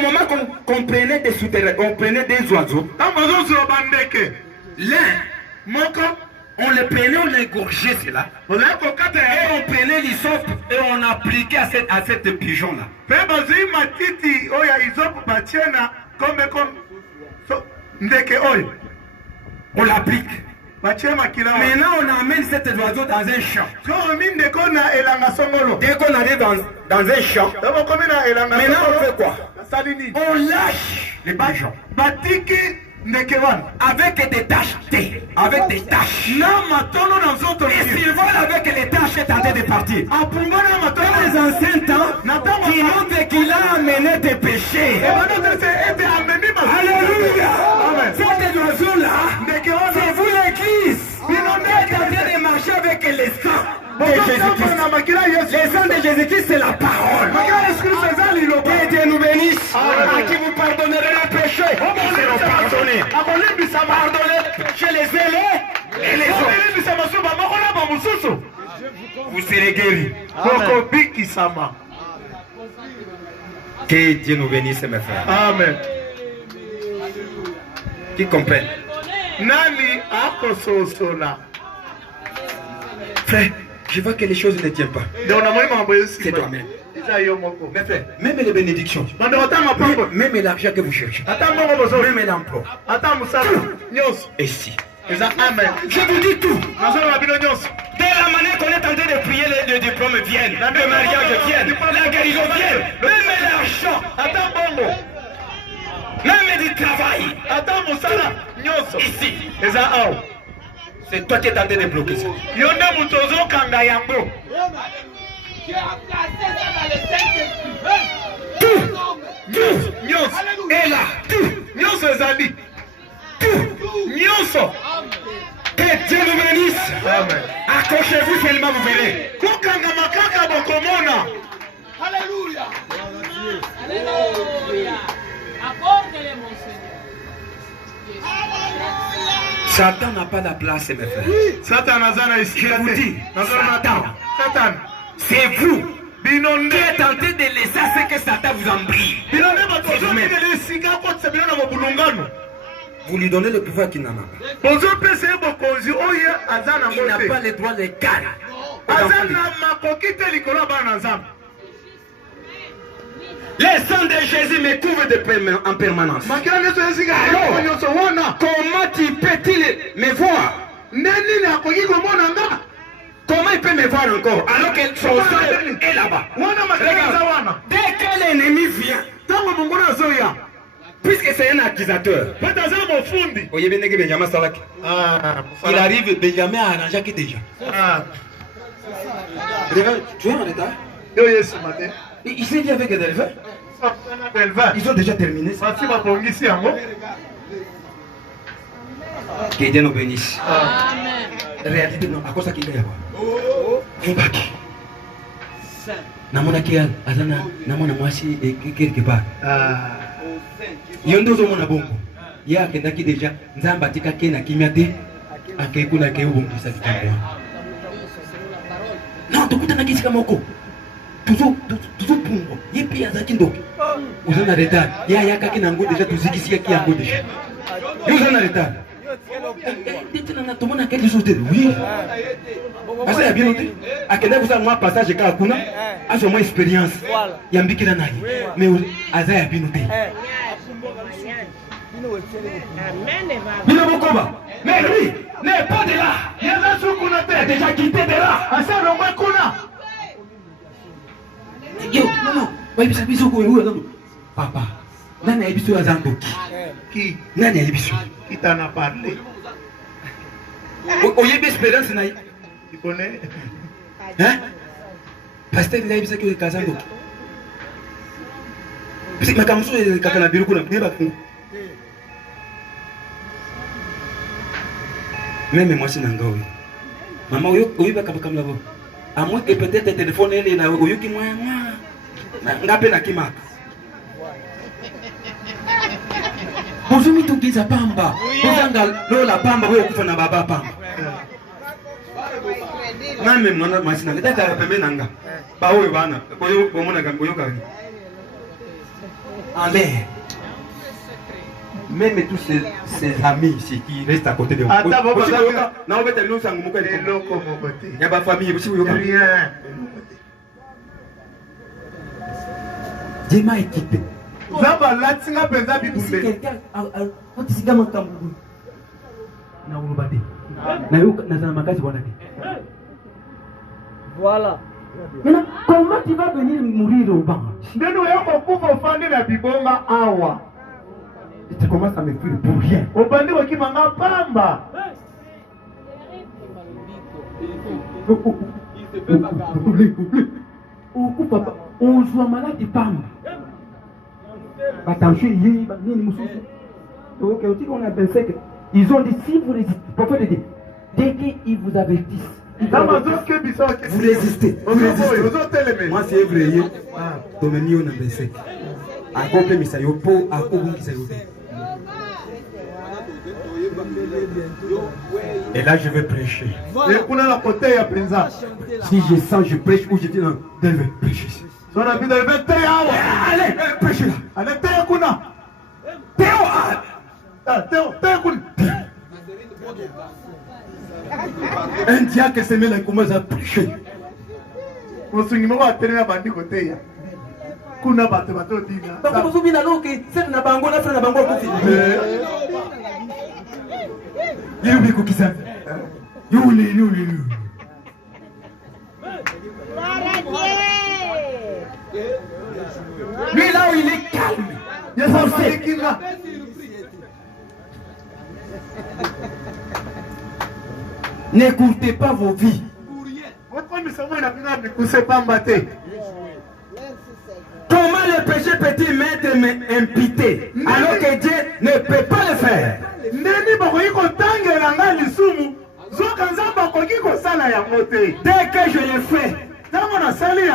moment qu'on prenait des souterrains, on prenait des oiseaux, l'un, on les prenait, on les gorgeait cela, et on prenait l'hysope et on appliquait à cette pigeon là. On l'applique. Maintenant on amène cet oiseau dans un champ. Dès qu'on arrive dans un champ, maintenant on fait quoi? On lâche les pigeons avec des taches. Avec des taches. Et s'ils volent avec les taches, est en train de partir. Dans les anciens temps, qui montre qu'il a amené des péchés. Alléluia. Cet oiseau-là, c'est vous l'église. Vous êtes en train de marcher avec les sangs de Jésus-Christ. Les sangs de Jésus-Christ, c'est la parole. Que Dieu nous bénisse. À qui vous pardonnerez les péchés, ils seront pardonnés. Pardonnez les péchés les uns et les autres. Vous serez guéris. Que Dieu nous bénisse, mes frères. Amen. Qui comprennent? Frère, je vois que les choses ne tiennent pas. C'est toi-même. Mes frères, même les bénédictions, même l'argent que vous cherchez, même l'emploi, et si. Je vous dis tout. De la manière qu'on est en train de prier, le diplôme vienne, le mariage vienne, la guérison vienne, même l'argent, même du travail, ici. C'est toi qui es en train de bloquer ça. Tout est là. Tout. Que Dieu vous bénisse. Amen. Accrochez-vous seulement, vous verrez. Alléluia. Alléluia. Accorde-les, mon Seigneur. Satan n'a pas de place, mes frères. Satan Je vous dis, Satan. C'est vous qui êtes tenté de laisser ce que Satan vous embrille. Vous lui donnez le pouvoir qu'il n'en a pas. Il n'a pas le droit de calme. Les sangs de Jésus me couvrent en permanence. Alors, comment peut-il me voir? Comment il peut me voir encore alors que son sang est là-bas? Dès que l'ennemi vient, puisque c'est un accusateur, il arrive, Benjamin a arrangé qui déjà. Tu es en retard? Il s'est dit avec Delvin. Ils ont déjà terminé ça. Que Dieu nous bénisse. Amen. Réalité, non, à cause de qui il y a pas. Namonaki azana namona mwasi quelque part. Yondo zo mona bongo. Ya kendaki déjà nzamba tika ke na kimia te akekuna ke ubongo sa kitambo. Non, tukutana kisika moko. Tuzo pungo. Yepi azaki ndoki. Uzana retard. Ya kaki nango déjà tuzikisia ki yango déjà. Uzana retard. Tout le monde a quelque chose de oui. Parce qu'il y a bien noté. À quel moment vous avez passage de Kakuna, à son moins expérience. Il y a un biquet d'anaï. Mais Aza a bien noté. Mais lui n'est pas de là. Il a déjà quitté de là. Yo, non. Papa, Nana Ebisu Azandoki. Qui? Nana Ebisu. Qui t'en a parlé? Oye, espérance, Naï. Tu connais? Hein? Pasteur, il a dit que le Kazango. Parce que ma camarade est Kakana Biruko, n'a pas fait. Même moi, c'est Nangawi. Maman, oui, pas comme là-bas. À moins que peut-être le téléphone est là, ou qui moi, n'a pas qui marque. Bonjour, mi tuki za pamba. Bonanga lola pamba wewe kufa na baba pamba. Name mwana masina ndaka pembe nanga. Ba wewe bana. Boyo bomona gamboyo kani. Amen. Même tous ses amis ici qui restent à côté de moi. Na obeta no sangu muka de loko mokote. Ya ba famille busi yoka. Rien. Dieu m'a équipé. Zamba latinga penza bibumbe. Quelqu'un quand il sigama kambugu. Na urubate. Na yuka na sana makazi bwana. Voilà. Maintenant, comment tu vas venir mourir au banc? Ndeno yako kufa ufande na bibonga awa. Tu commences à me fuir pour rien. Obandi wakimanga pamba. On joue malade de pamba. Attention, ils ont dit si vous résistez, pourquoi dire dès qu'ils vous avertissent, vous résistez. Moi c'est vrai. Domeni on a baissé. À côté misayo po à côté misayo. Et là je vais prêcher. Si je sens je prêche ou je dis non, je vais prêcher. Allez, prêchez là. Allez, Théo Kuna. Théo. Un diable se met là et commence à prêcher. On se dit que va tenir la bande côté. Kuna batte dina. Parce que vous bien alors que c'est na bango na frère na bango ko fi. Yébi ko kisa. Yuli. Lui là où il est calme. N'écoutez pas vos vies. Comment le péché peut-il m'être imputé alors que Dieu ne peut pas le faire? Dès que je l'ai fait,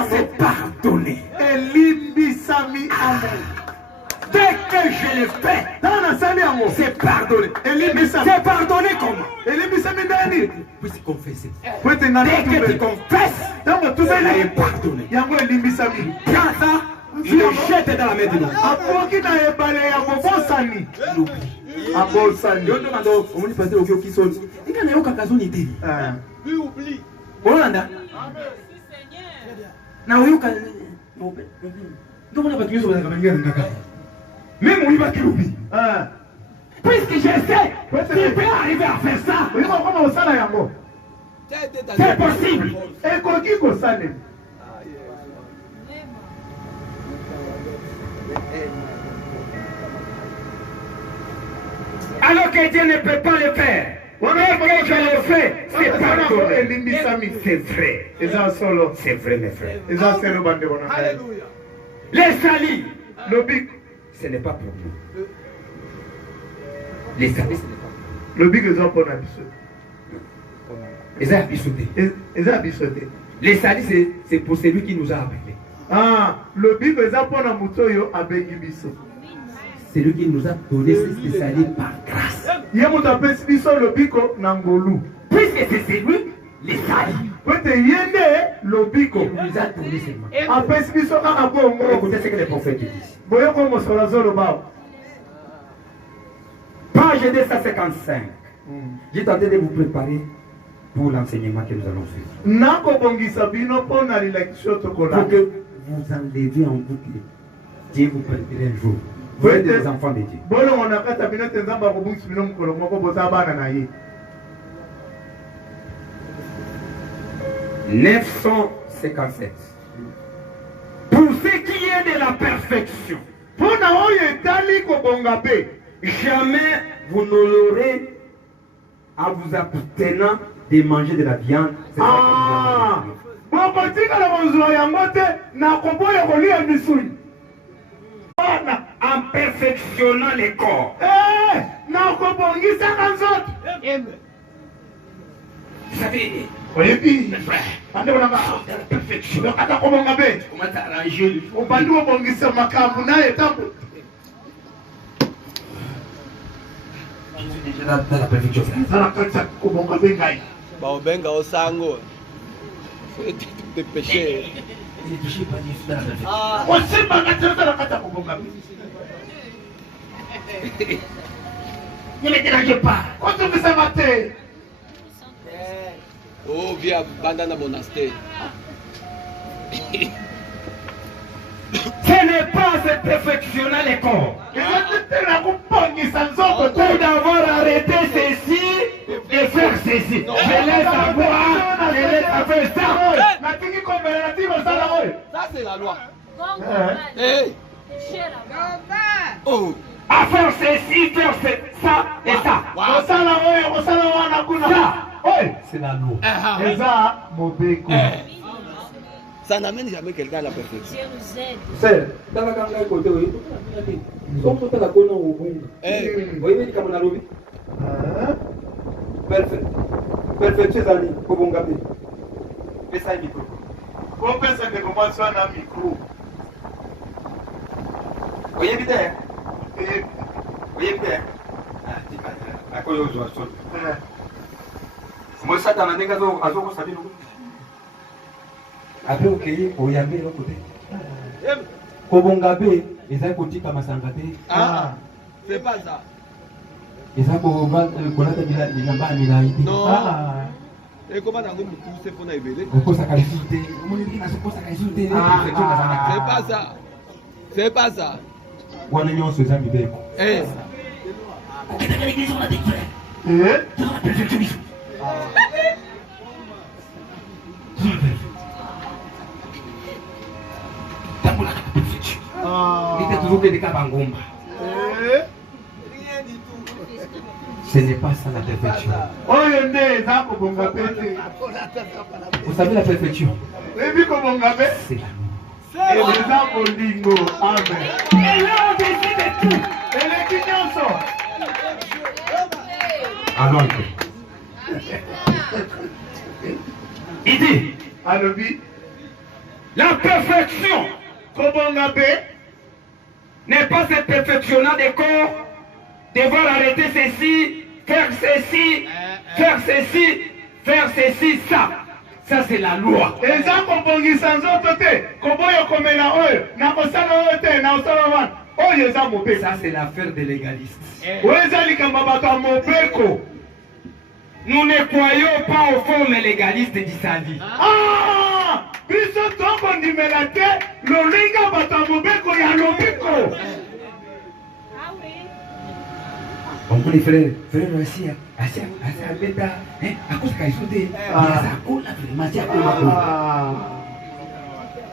c'est pardonné. Dès que je l'ai fait, c'est pardonné. C'est pardonné comment? Puisque confesser. Dès que tu confesses, cela est pardonné. Prends ça, il le jette dans la main de l'autre. Même on y va kiloubi. Puisque je sais, tu peux arriver à faire ça. C'est possible. Alors que Dieu ne peut pas le faire. Dès que je le fais, c'est pardonné. C'est vrai. C'est vrai, mes frères. Les salis, ce n'est pas pour nous. Les salis, ce n'est pas pour nous. Les salis, c'est pour celui qui nous a appelés. C'est lui qui nous a donné ces salis par grâce. Puisque c'est celui, les salis. Il nous a donné seulement. Écoutez ce que les prophètes disent. Page 255. J'ai tenté de vous préparer pour l'enseignement que nous allons suivre. Pour que vous enleviez en vous que Dieu vous préparerait un jour. Vous êtes des enfants de Dieu. 957. Pour ce qui est de la perfection, jamais vous n'aurez à vous abstenant de manger de la viande. En perfectionnant les corps. Vous savez, comment t'arranger déjà dans la perfection. Benga au sango. Des péchés. Les péchés pas dit dans la perfection. Ne me dérangez pas. Oh, via Bandana Monastère. Ce n'est pas se perfectionner les corps. Ou d'avoir arrêté ceci et faire ceci. Je laisse à boire, je laisse à faire ça. Ça, c'est la loi. Hey. Oh. À faire ceci, faire ça et ça. C'est la loi. Ça n'amène jamais quelqu'un à la perfection. C'est dans la caméra côté. Comme tout la conne au bout. Vous voyez comme on a l'objet. Perfection, c'est allé. Pour bon garder. Et ça, il micro. Pourquoi ça ne commence pas à un micro? Vous voyez bien? Vous voyez bien? À quoi vous jouez? Moi, ça, dans la négative, à quoi ça dit? Après, ok, vous y avez l'autre côté. Kobongabé, ils ont côté comme ça. Ah, c'est pas ça. Ils ont non. Et comment on dit c'est pour n'aimer? C'est pas ça. C'est pas ça. Eh. Ce n'est pas ça la perfection. Vous savez la perfection? C'est l'amour. Et là on décide de tout. Alors, La perfection n'est pas se perfectionnant des corps, devoir arrêter ceci, faire ceci, faire ceci, faire ceci, ça. Ça c'est la loi. Ça c'est l'affaire des légalistes. Nous ne croyons pas aux formes légalistes d'Isali. On les frères aussi,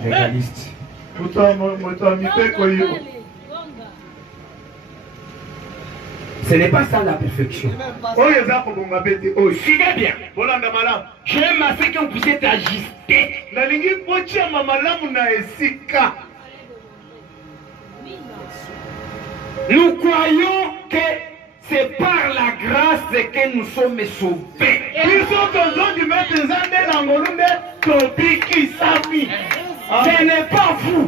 légaliste. Ce n'est pas ça la perfection. Suivez bien. J'aime à ce que vous puissiez être ajusté. Nous croyons que c'est par la grâce que nous sommes sauvés. Ce n'est pas vous.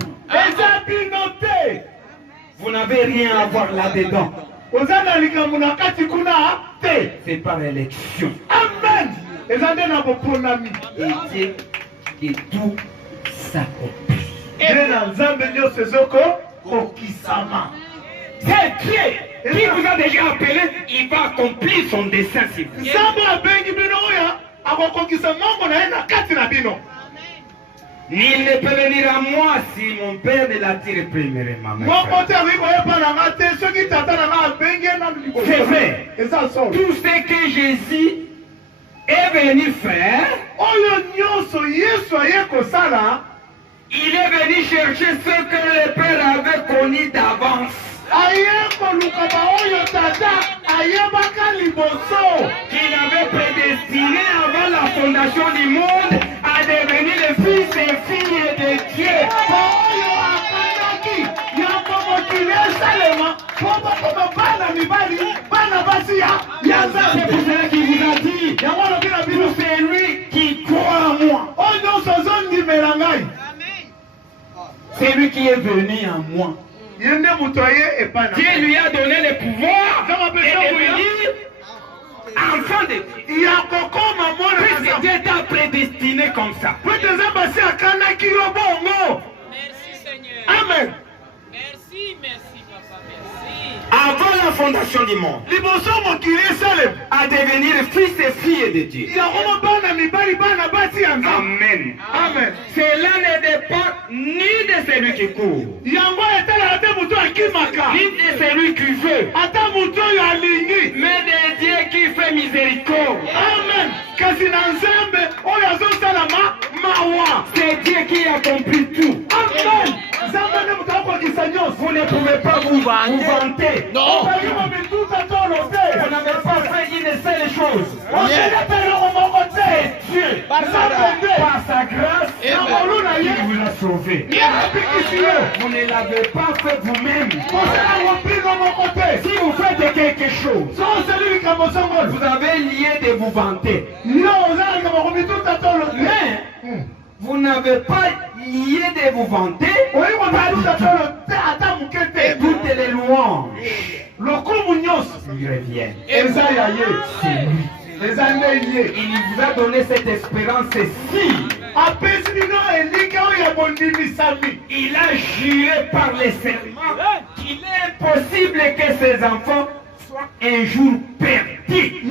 Vous n'avez rien à voir là-dedans. C'est par élection. Amen. Et Dieu qui tout s'accomplit. C'est Dieu qui vous a déjà appelé, il va accomplir son dessein si vous. Nul ne peut venir à moi si mon Père ne l'attire premièrement. C'est vrai. Tout ce que Jésus est venu faire, il est venu chercher ce que le Père avait connu d'avance. Qu'il avait prédestiné avant la fondation du monde à devenir le fils et fille de Dieu. C'est pour cela qu'il vous a dit, pour celui qui croit en moi. C'est lui qui est venu en moi. Dieu lui a donné le pouvoir de devenir enfant de Dieu. Puisque Dieu t'a prédestiné comme ça. Merci Seigneur. Amen. Merci, merci papa, merci. Avant la fondation du monde, à devenir fils et fille de Dieu. Amen. Amen. Cela ne dépend ni de celui qui court, ni de celui qui veut, mais de Dieu qui fait miséricorde. Amen. C'est Dieu qui accomplit tout. Amen. Vous ne pouvez pas vous vanter. Non. Vous n'avez pas fait une seule chose. C'est Dieu, par sa grâce, il vous a sauvé. Vous ne l'avez pas fait vous-même. Si vous faites quelque chose, vous avez lié de vous vanter. Mais vous n'avez pas lié de vous vanter. Et toutes les louanges lui reviennent. C'est lui. Il vous a donné cette espérance-ci. Il a juré par les serments qu'il est possible que ses enfants soient un jour perdus.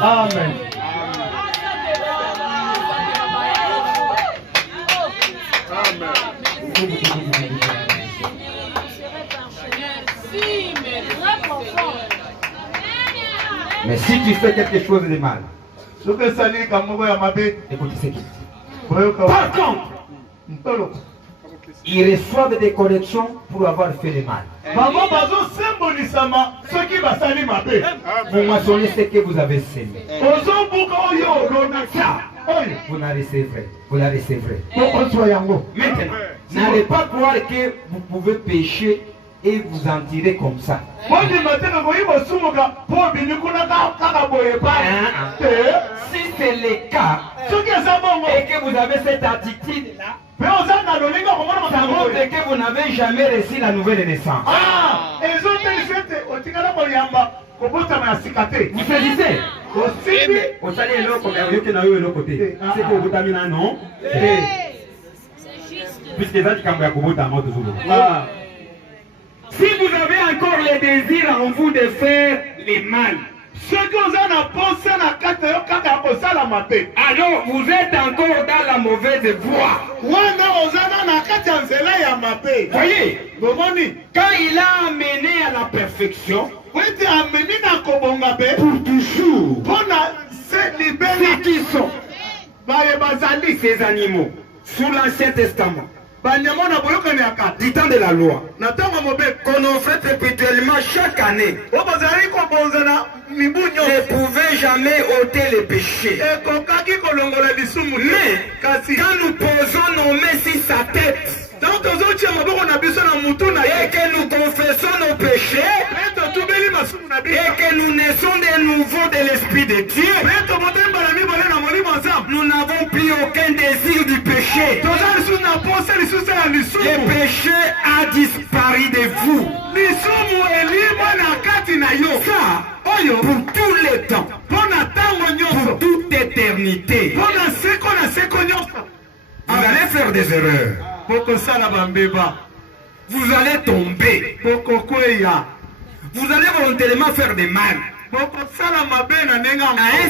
Amen. Mais si tu fais quelque chose de mal, écoutez ce qu'il dit. Par contre, ils reçoivent des corrections pour avoir fait le mal. Vous moissonnez ce que vous avez semé. Vous la recevrez. Vous la recevrez. Maintenant, n'allez pas croire que vous pouvez pécher et vous en tirez comme ça. Si c'est le cas et que vous avez cette attitude-là, ça montre que vous n'avez jamais reçu la nouvelle naissance. Vous saisissez? Vous savez l'autre côté. C'est pour vous terminer, non? Puisque les gens si vous avez encore le désir en vous de faire les mal, alors vous êtes encore dans la mauvaise voie. Voyez, quand il a amené à la perfection, pour toujours, ceux qui sont ces animaux sous l'Ancien Testament, du temps de la loi, qu'on offrait perpétuellement chaque année, ne pouvait jamais ôter les péchés. Mais quand nous posons nos mains sur sa tête et que nous confessons nos péchés et que nous naissons de nouveau de l'Esprit de Dieu, nous n'avons plus aucun désir du péché. Le péché a disparu de vous. Ça, pour tout le temps, pour toute éternité. Vous allez faire des erreurs. Vous allez tomber. Vous allez volontairement faire des mal. À un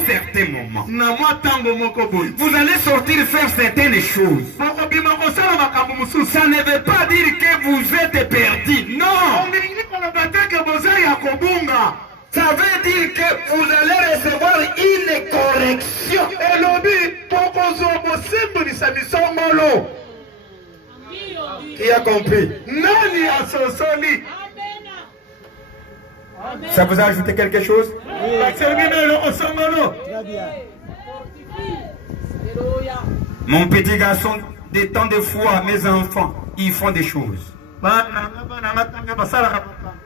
certain moment, vous allez sortir faire certaines choses. Ça ne veut pas dire que vous êtes perdu. Non. Ça veut dire que vous allez recevoir une correction. Qui a compris? Ça vous a ajouté quelque chose? Mon petit garçon, des temps de foi, mes enfants, ils font des choses.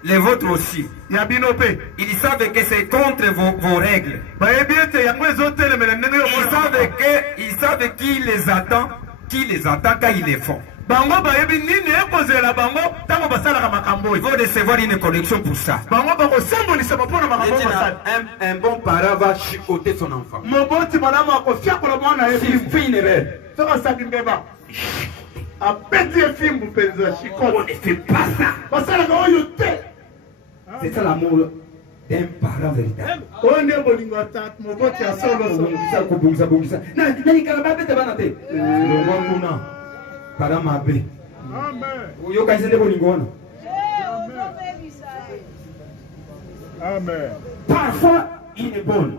Les vôtres aussi. Ils savent que c'est contre vos règles. Ils savent qui les attend quand ils les font. Il faut recevoir une correction pour ça. Un bon parent va chicoter son enfant. S'il fait une erreur, on ne fait pas ça. C'est ça l'amour d'un parent véritable. Parfois, il est bon.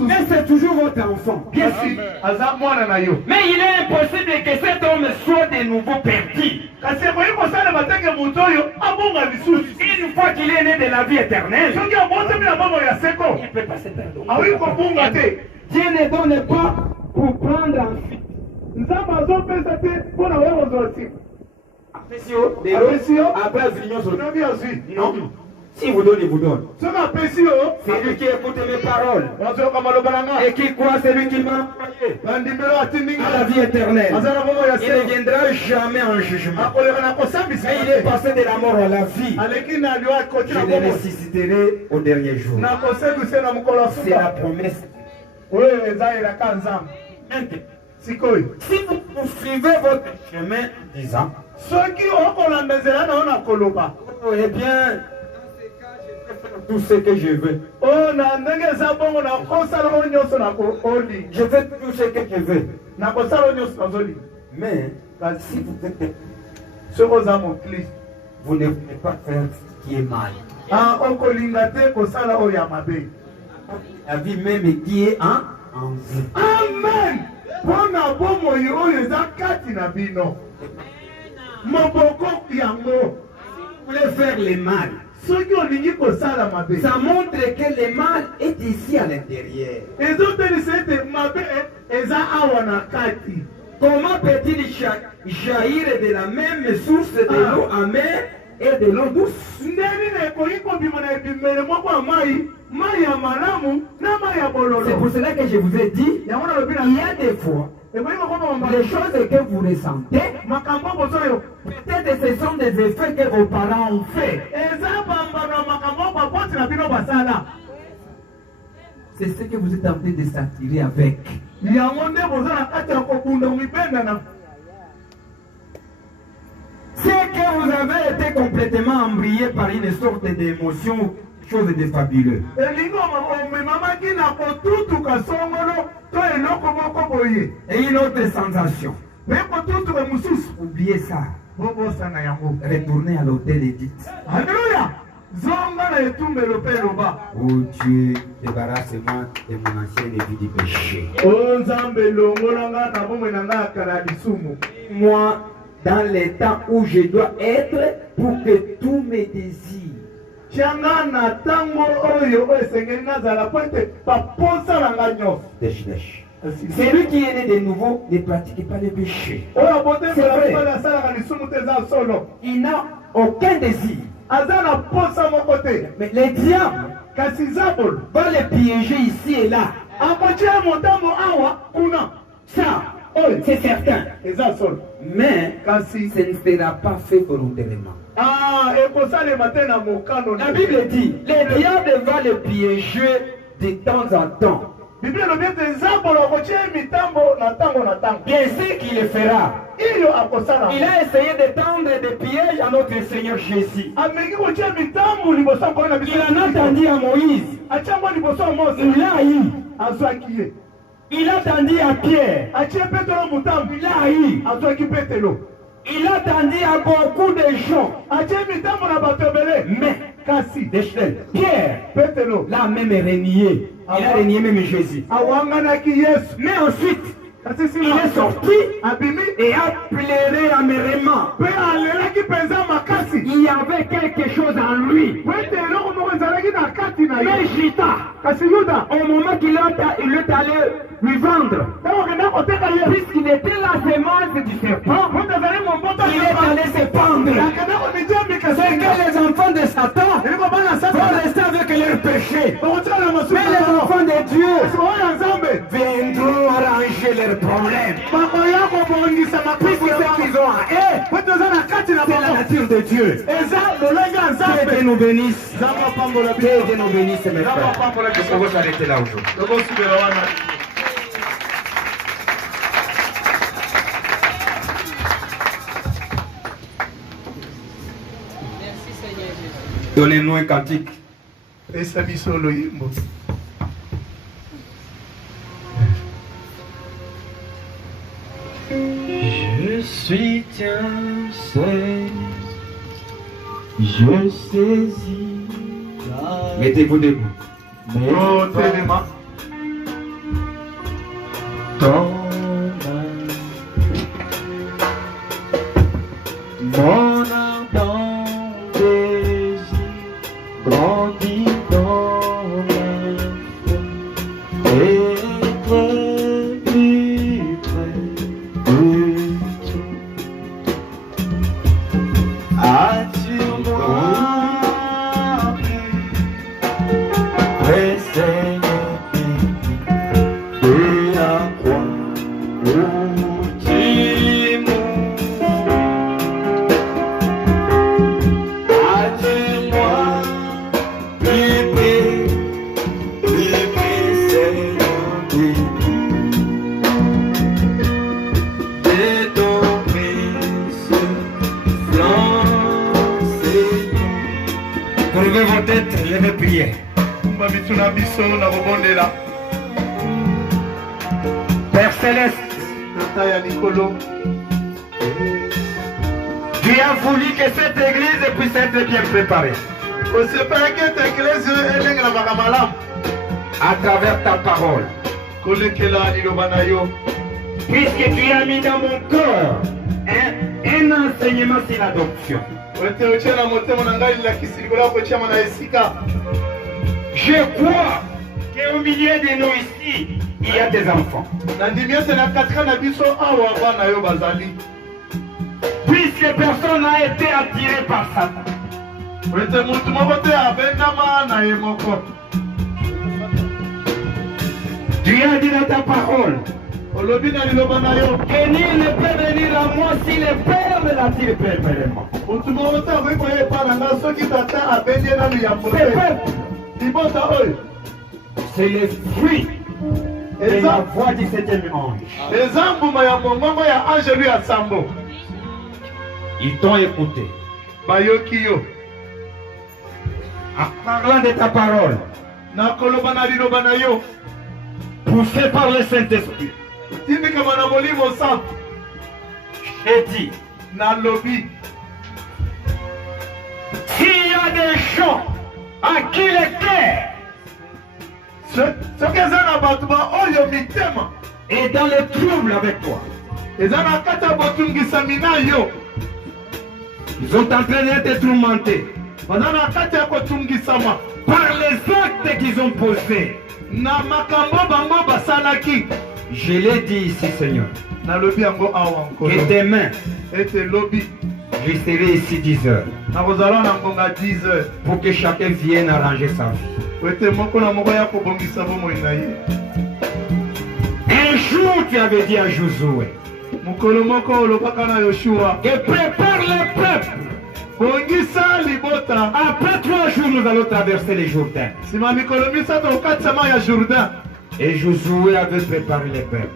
Mais c'est toujours votre enfant. Bien sûr. Mais il est impossible que cet homme soit de nouveau perdu. Une fois qu'il est né de la vie éternelle, il ne peut pas se perdre. Dieu ne donne pas pour prendre en fuite. Non. Si vous donne, il vous donne. C'est lui qui écoute mes paroles. Et qui croit, c'est lui qui m'a envoyé à la vie éternelle. Il ne viendra jamais en jugement. Mais il est passé de la mort à la vie. Je le ressusciterai au dernier jour. C'est la promesse. Si vous suivez votre chemin disant, eh bien, tout ce que je veux. Je fais tout ce que je veux. Mais si vous êtes vous ne pouvez pas faire ce qui est mal. La vie même qui est en vous. Amen. Vous voulez faire le mal. Ça montre que le mal est ici à l'intérieur. Comment peut-il jaillir de la même source de l'eau amère et de l'eau douce. C'est pour cela que je vous ai dit, il y a des fois, les choses que vous ressentez, peut-être ce sont des effets que vos parents ont fait. C'est ce que vous êtes en train de s'attirer avec. C'est que vous avez été complètement embrayé par une sorte d'émotion, chose de fabuleux. Et une autre sensation. Oubliez ça. Retournez à l'hôtel et dites: oh Dieu, débarrasse-moi de mon ancienne vie du péché. Moi, dans les temps où je dois être, pour que tous mes désirs celui qui est né de nouveau ne pratique pas le péché. Il n'a aucun désir. Mais les diables vont les piéger ici et là. Ça, c'est certain. Mais ce ne sera pas fait volontairement. La Bible dit, les diables vont les piéger de temps en temps. Bien sûr qu'il le fera. Il a essayé de tendre des pièges à notre Seigneur Jésus. Il en a tendu à Moïse. Il l'a haï. Il a tendu à Pierre. Il l'a haï. Il a tendu à beaucoup de gens. Mais Pierre l'a même renié. Il a renié même Jésus. Mais ensuite, il est sorti et a pleuré amèrement. Il y avait quelque chose en lui. Mais Judas, au moment qu'il est allé lui vendre, puisqu'il était la semence du serpent, il est allé se pendre. C'est que les enfants de Satan vont rester avec leurs péchés. Mais les enfants de Dieu viendront arranger leurs problèmes. Puisque ce qu'ils ont à eux, c'est la nature de Dieu. Que Dieu nous bénisse. Que Dieu nous bénisse, mes frères. Est-ce qu'on va s'arrêter là aujourd'hui? Donnez-nous un cantique. Je suis tien, c'est je saisis. Mettez-vous debout. Ton mon ardent désir grandit dans la foi. Être plus près de toi. Attire-moi plus Seigneur de la croix où tu mourras. Attire-moi plus près Seigneur de ton précieux flanc, Seigneur. Relevez vos têtes, levez prière. Père Céleste, tu as voulu que cette église puisse être bien préparée. À travers ta parole. Puisque tu as mis dans mon cœur un enseignement sur l'adoption. Je crois qu'au milieu de nous ici, il y a des enfants. puisque personne n'a été attiré par Satan. Tu as dit dans ta parole que nul ne peut venir à moi si le Père ne l'attire personnellement. C'est le fruit de la voix du 7e ange. Ils t'ont écouté. En parlant de ta parole, poussé par le Saint-Esprit, j'ai dit, s'il y a des gens à qui le cœur est dans le trouble avec toi, ils sont en train d'être tourmentés par les actes qu'ils ont posés. Je l'ai dit ici, Seigneur, que demain, je serai ici 10 heures pour que chacun vienne arranger sa vie. Un jour, tu avais dit à Josué que prépare le peuple. Après 3 jours, nous allons traverser les Jourdains. Et Josué avait préparé les peuples.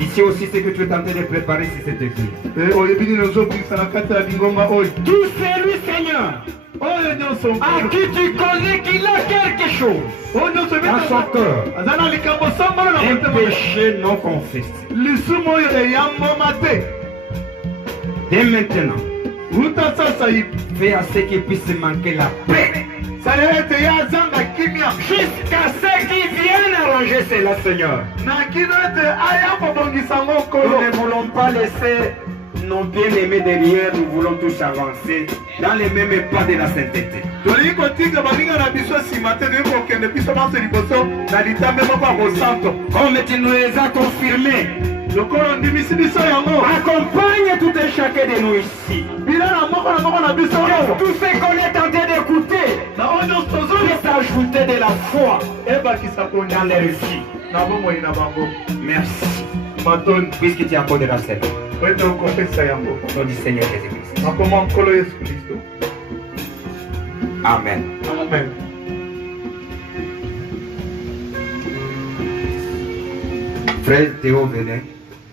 Ici aussi, ce que tu es en train de préparer, c'est cette église. Tout celui, Seigneur, à qui tu connais qu'il a quelque chose dans son cœur, un péché non confessé. Dès maintenant, fais à ce qu'il puisse manquer la paix. Jusqu'à ce qu'ils viennent arranger cela, Seigneur. Nous ne voulons pas laisser nos bien-aimés derrière, nous voulons tous avancer dans les mêmes pas de la sainteté. Comme tu nous les as confirmés, accompagne tout et chacun de nous ici. Tout ce qu'on est en train d'écouter, puisse ajouter de la foi dans les récits. Merci. Puisque tu accordes la scène. Au nom du Seigneur Jésus-Christ. Amen. Amen. Frère Théo, venez.